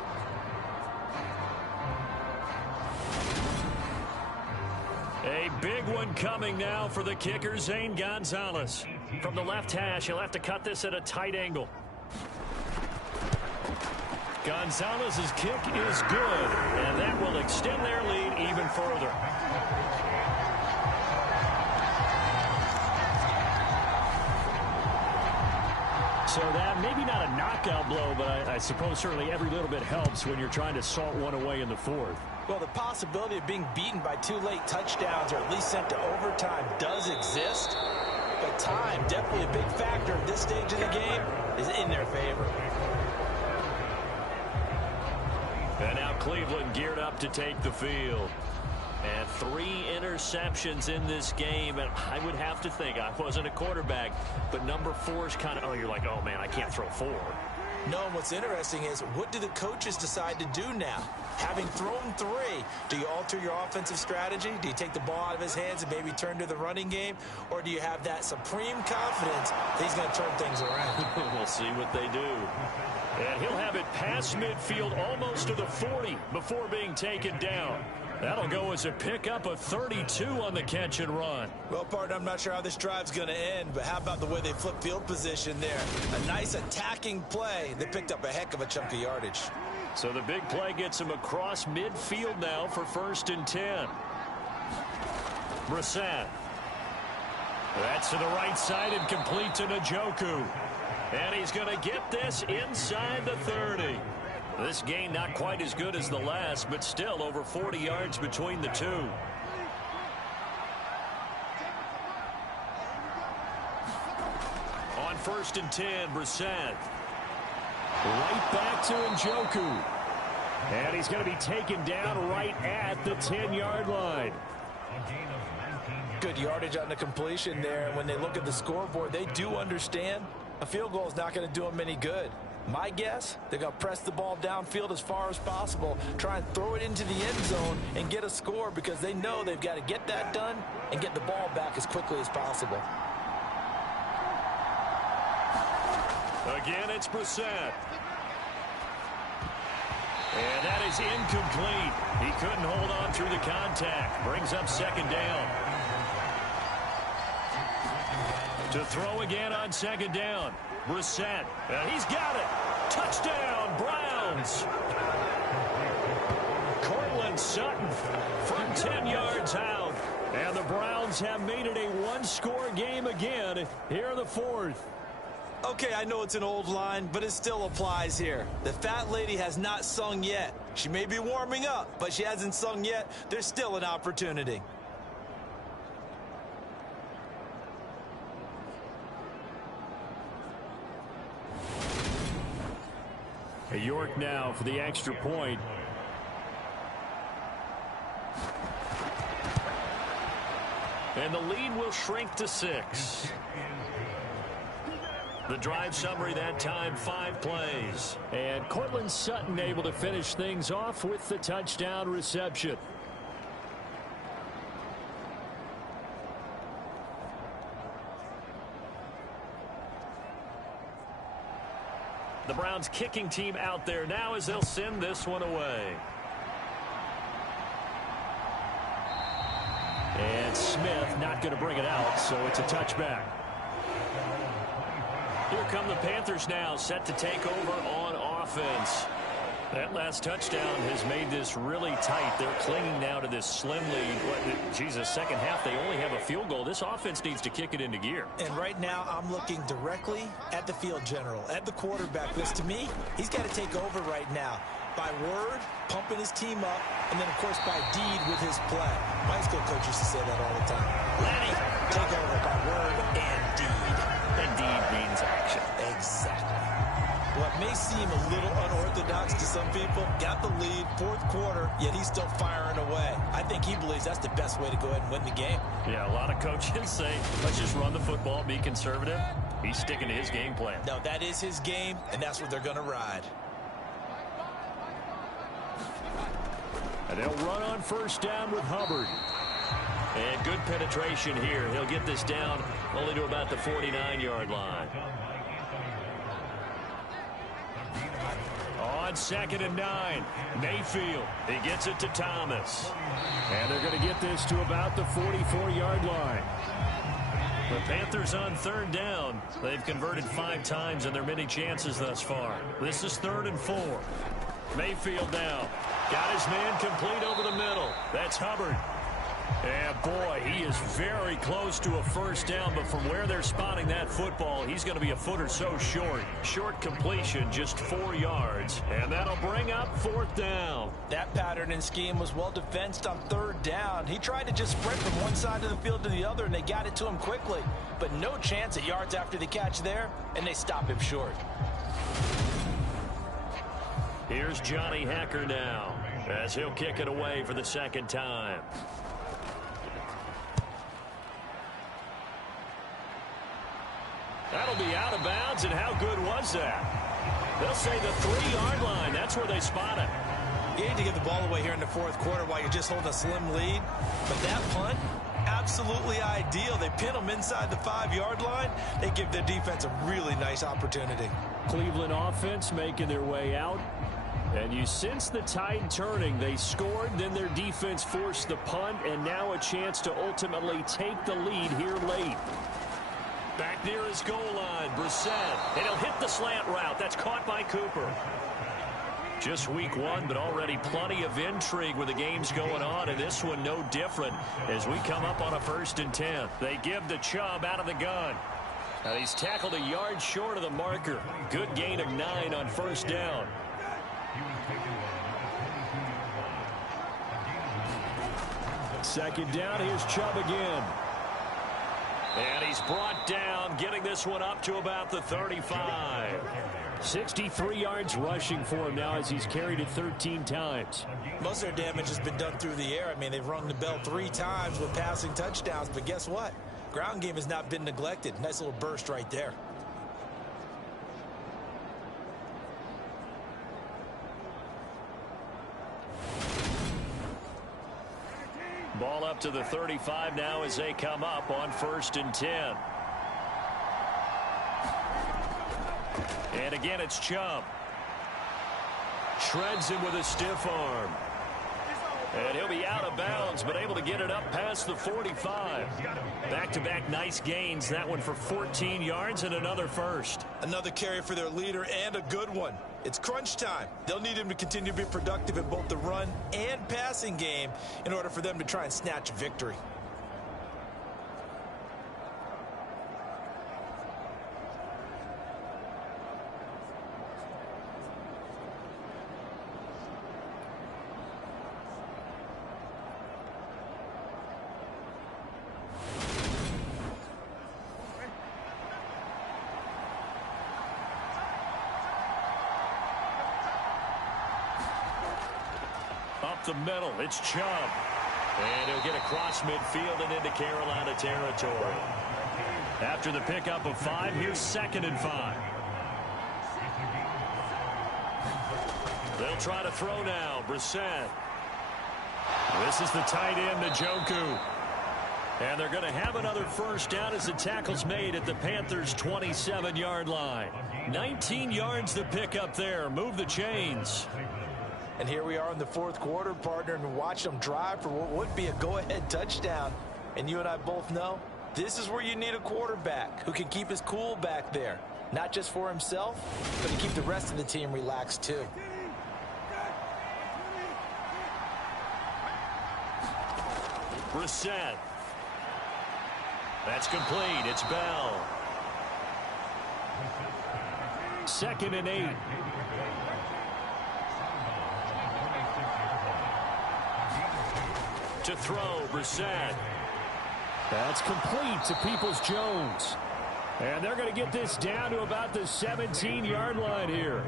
A big one coming now for the kicker, Zane Gonzalez. From the left hash, he'll have to cut this at a tight angle. Gonzalez's kick is good, and that will extend their lead even further. So that maybe not a knockout blow, but I suppose certainly every little bit helps when you're trying to salt one away in the 4th. Well, the possibility of being beaten by 2 late touchdowns or at least sent to overtime does exist. But time, definitely a big factor at this stage of the game, is in their favor. And now Cleveland geared up to take the field. And 3 interceptions in this game, and I would have to think, I wasn't a quarterback, but number 4 is kind of, you're like, oh man, I can't throw 4. No, and what's interesting is, what do the coaches decide to do now? Having thrown 3, do you alter your offensive strategy? Do you take the ball out of his hands and maybe turn to the running game? Or do you have that supreme confidence that he's going to turn things around? We'll see what they do. And he'll have it past midfield almost to the 40 before being taken down. That'll go as a pickup of 32 on the catch and run. Well, partner, I'm not sure how this drive's going to end, but how about the way they flip field position there? A nice attacking play. They picked up a heck of a chunk of yardage. So the big play gets him across midfield now for 1st and 10. Brissett. That's to the right side and complete to Njoku. And he's going to get this inside the 30. This gain not quite as good as the last, but still over 40 yards between the two. On 1st and 10, Brissett. Right back to Njoku. And he's going to be taken down right at the 10-yard line. Good yardage on the completion there. When they look at the scoreboard, they do understand a field goal is not going to do them any good. My guess, they're going to press the ball downfield as far as possible, try and throw it into the end zone and get a score because they know they've got to get that done and get the ball back as quickly as possible. Again, it's Brissett. And that is incomplete. He couldn't hold on through the contact. Brings up 2nd down. To throw again on 2nd down. Brissett. And he's got it. Touchdown, Browns. Cortland Sutton from 10 yards out. And the Browns have made it a one-score game again here in the 4th. Okay, I know it's an old line, but it still applies here. The fat lady has not sung yet. She may be warming up, but she hasn't sung yet. There's still an opportunity. York now for the extra point. And the lead will shrink to 6. The drive summary that time, 5 plays. And Cortland Sutton able to finish things off with the touchdown reception. The Browns kicking team out there now as they'll send this one away. And Smith not going to bring it out, so it's a touchback. Here come the Panthers now, set to take over on offense. That last touchdown has made this really tight. They're clinging now to this slim lead. Jesus, second half, they only have a field goal. This offense needs to kick it into gear. And right now, I'm looking directly at the field general, at the quarterback. Because to me, he's got to take over right now. By word, pumping his team up, and then, of course, by deed with his play. My school coach used to say that all the time. Lenny, take over by word and deed. And deed means action. Exactly. What may seem a little unorthodox to some people, got the lead, 4th quarter, yet he's still firing away. I think he believes that's the best way to go ahead and win the game. Yeah, a lot of coaches say, let's just run the football, be conservative. He's sticking to his game plan. No, that is his game, and that's what they're going to ride. And they'll run on 1st down with Hubbard. And good penetration here. He'll get this down only to about the 49-yard line. On 2nd and 9, Mayfield. He gets it to Thomas. And they're going to get this to about the 44-yard line. The Panthers on 3rd down. They've converted 5 times in their many chances thus far. This is 3rd and 4. Mayfield now. Got his man complete over the middle. That's Hubbard. And boy, he is very close to a 1st down, but from where they're spotting that football, he's going to be a foot or so short. Short completion, just 4 yards, and that'll bring up 4th down. That pattern and scheme was well defensed on 3rd down. He tried to just sprint from one side of the field to the other, and they got it to him quickly. But no chance at yards after the catch there, and they stop him short. Here's Johnny Hacker now, as he'll kick it away for the 2nd time. That'll be out of bounds, and how good was that? They'll say the 3-yard line. That's where they spot it. You need to get the ball away here in the 4th quarter while you're just holding a slim lead. But that punt, absolutely ideal. They pin them inside the 5-yard line. They give their defense a really nice opportunity. Cleveland offense making their way out. And you sense the tide turning. They scored, then their defense forced the punt, and now a chance to ultimately take the lead here late. Back near his goal line, Brissett. And he'll hit the slant route. That's caught by Cooper. Just week 1, but already plenty of intrigue with the games going on, and this one no different as we come up on a 1st and 10. They give to Chubb out of the gun. And he's tackled a yard short of the marker. Good gain of 9 on 1st down. Second down, here's Chubb again. And he's brought down, getting this one up to about the 35. 63 yards rushing for him now as he's carried it 13 times. Most of their damage has been done through the air. I mean, they've rung the bell 3 times with passing touchdowns, but guess what? Ground game has not been neglected. Nice little burst right there. Ball up to the 35 now as they come up on 1st and 10. And again, it's Chubb. Shreds him with a stiff arm. And he'll be out of bounds, but able to get it up past the 45. Back-to-back nice gains. That one for 14 yards and another first. Another carry for their leader and a good one. It's crunch time. They'll need him to continue to be productive in both the run and passing game in order for them to try and snatch a victory. The middle, it's Chubb. And he'll get across midfield and into Carolina territory. After the pickup of 5, here's 2nd and 5. They'll try to throw now. Brissett. This is the tight end, Njoku. And they're going to have another first down as the tackle's made at the Panthers' 27-yard line. 19 yards the pickup there. Move the chains. And here we are in the 4th quarter, partner, and watch them drive for what would be a go-ahead touchdown. And you and I both know this is where you need a quarterback who can keep his cool back there. Not just for himself, but to keep the rest of the team relaxed too. Brissett. That's complete. It's Bell. 2nd and 8. To throw, Brissett. That's complete to Peoples-Jones. And they're going to get this down to about the 17-yard line here.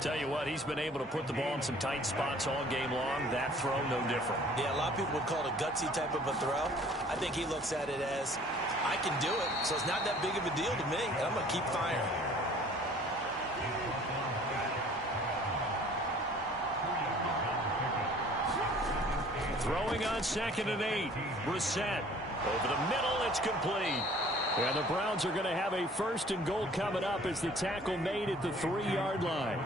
Tell you what, he's been able to put the ball in some tight spots all game long. That throw, no different. Yeah, a lot of people would call it a gutsy type of a throw. I think he looks at it as, I can do it, so it's not that big of a deal to me, and I'm going to keep firing. Throwing on 2nd and 8. Brissett. Over the middle, it's complete. And the Browns are going to have a 1st and goal coming up as the tackle made at the 3-yard line.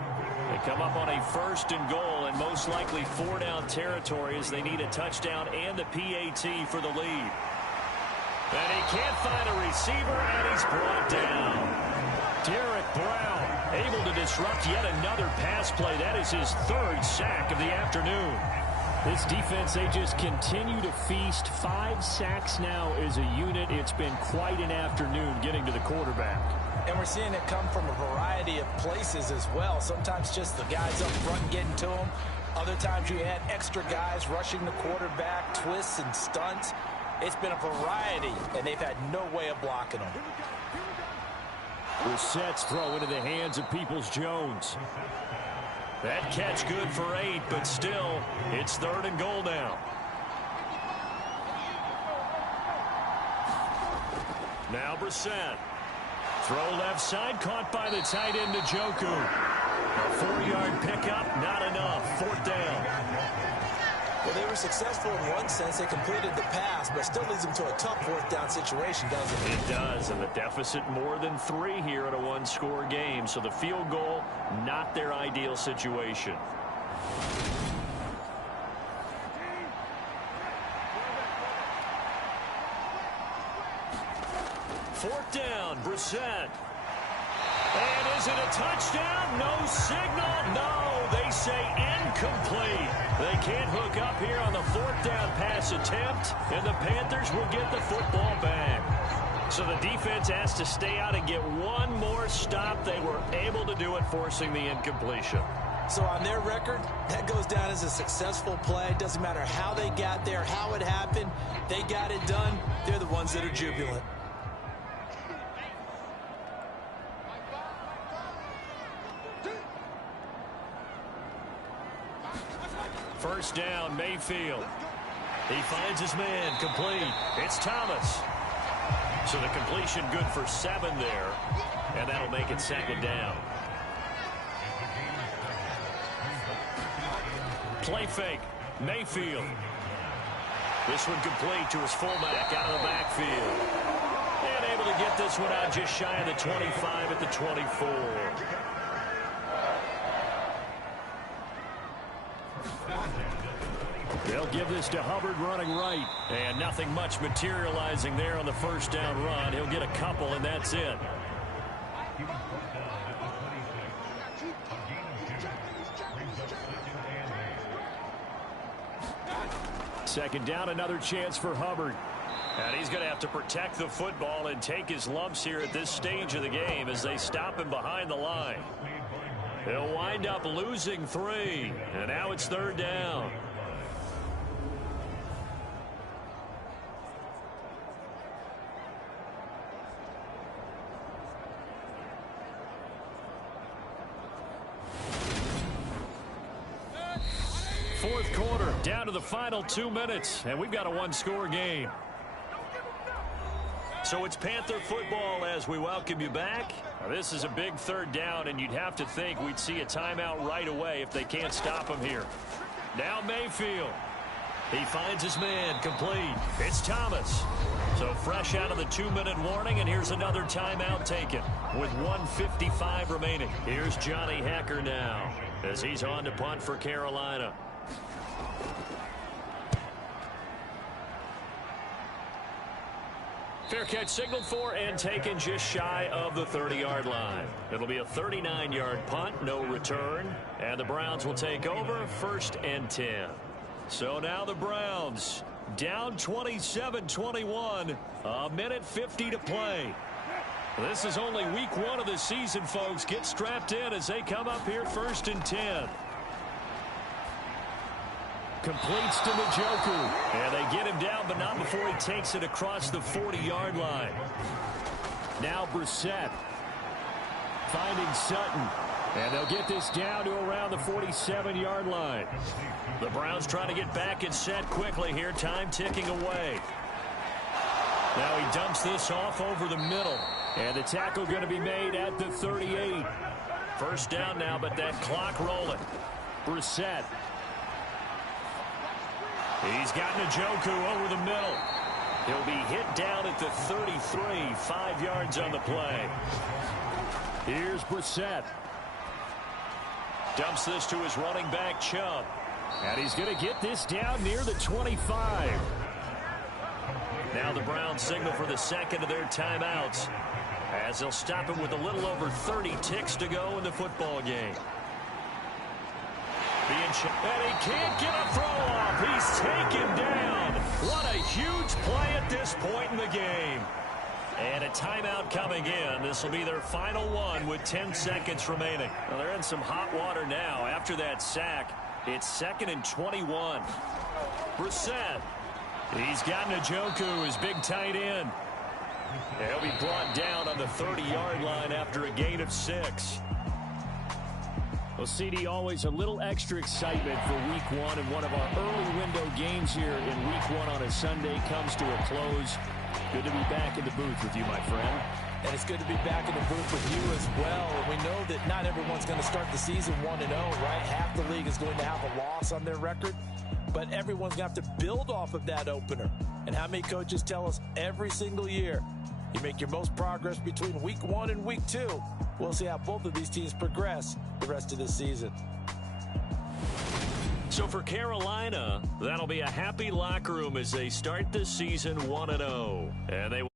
They come up on a 1st and goal and most likely 4-down territory as they need a touchdown and a PAT for the lead. And he can't find a receiver, and he's brought down. Derek Brown able to disrupt yet another pass play. That is his 3rd sack of the afternoon. This defense, they just continue to feast. 5 sacks now as a unit. It's been quite an afternoon getting to the quarterback. And we're seeing it come from a variety of places as well. Sometimes just the guys up front getting to him. Other times you add extra guys rushing the quarterback, twists and stunts. It's been a variety, and they've had no way of blocking them. Brissett's throw into the hands of Peoples-Jones. That catch good for 8, but still, it's 3rd and goal now. Now Brissett. Throw left side, caught by the tight end, Njoku. A 4-yard pickup, not enough. 4th down. Well, they were successful in one sense. They completed the pass, but still leads them to a tough 4th down situation, doesn't it? It does, and the deficit more than 3 here in a 1-score game. So the field goal, not their ideal situation. Fourth down, Brissett. And is it a touchdown? No signal. No, they say incomplete. They can't hook up here on the 4th down pass attempt, and the Panthers will get the football back. So the defense has to stay out and get one more stop. They were able to do it, forcing the incompletion. So on their record, that goes down as a successful play. Doesn't matter how they got there, how it happened. They got it done. They're the ones that are jubilant. First down, Mayfield. He finds his man, complete. It's Thomas. So the completion good for 7 there, and that'll make it 2nd down. Play fake, Mayfield. This one complete to his fullback out of the backfield. And able to get this one out just shy of the 25 at the 24. They'll give this to Hubbard running right. And nothing much materializing there on the first down run. He'll get a couple, and that's it. Second down, another chance for Hubbard. And he's going to have to protect the football and take his lumps here at this stage of the game as they stop him behind the line. He'll wind up losing 3. And now it's 3rd down. Fourth quarter, down to the final 2 minutes, and we've got a one-score game. So it's Panther football as we welcome you back. Now, this is a big 3rd down, and you'd have to think we'd see a timeout right away if they can't stop him here. Now Mayfield. He finds his man, complete. It's Thomas. So fresh out of the 2-minute warning, and here's another timeout taken with 1:55 remaining. Here's Johnny Hecker now as he's on to punt for Carolina. Fair catch signaled for and taken just shy of the 30-yard line. It'll be a 39-yard punt, no return. And the Browns will take over, 1st and 10. So now the Browns down 27-21, a minute 50 to play. This is only week 1 of the season, folks. Get strapped in as they come up here 1st and 10. Completes to Njoku. And they get him down, but not before he takes it across the 40-yard line. Now Brissett finding Sutton. And they'll get this down to around the 47-yard line. The Browns trying to get back and set quickly here. Time ticking away. Now he dumps this off over the middle. And the tackle going to be made at the 38. First down now, but that clock rolling. Brissett. He's got Njoku over the middle. He'll be hit down at the 33, 5 yards on the play. Here's Brissett. Dumps this to his running back, Chubb. And he's going to get this down near the 25. Now the Browns signal for the second of their timeouts as they'll stop him with a little over 30 ticks to go in the football game. And he can't get a throw off. He's taken down. What a huge play at this point in the game. And a timeout coming in. This will be their final one with 10 seconds remaining. Well, they're in some hot water now. After that sack, it's 2nd and 21. Brissett. He's got Njoku, his big tight end. He'll be brought down on the 30-yard line after a gain of 6. Well, CD, always a little extra excitement for week 1, and one of our early window games here in week 1 on a Sunday comes to a close. Good to be back in the booth with you, my friend. And it's good to be back in the booth with you as well. And we know that not everyone's going to start the season 1-0, right? Half the league is going to have a loss on their record, but everyone's going to have to build off of that opener. And how many coaches tell us every single year, you make your most progress between week 1 and week 2. We'll see how both of these teams progress the rest of this season. So for Carolina, that'll be a happy locker room as they start the season 1-0. And they will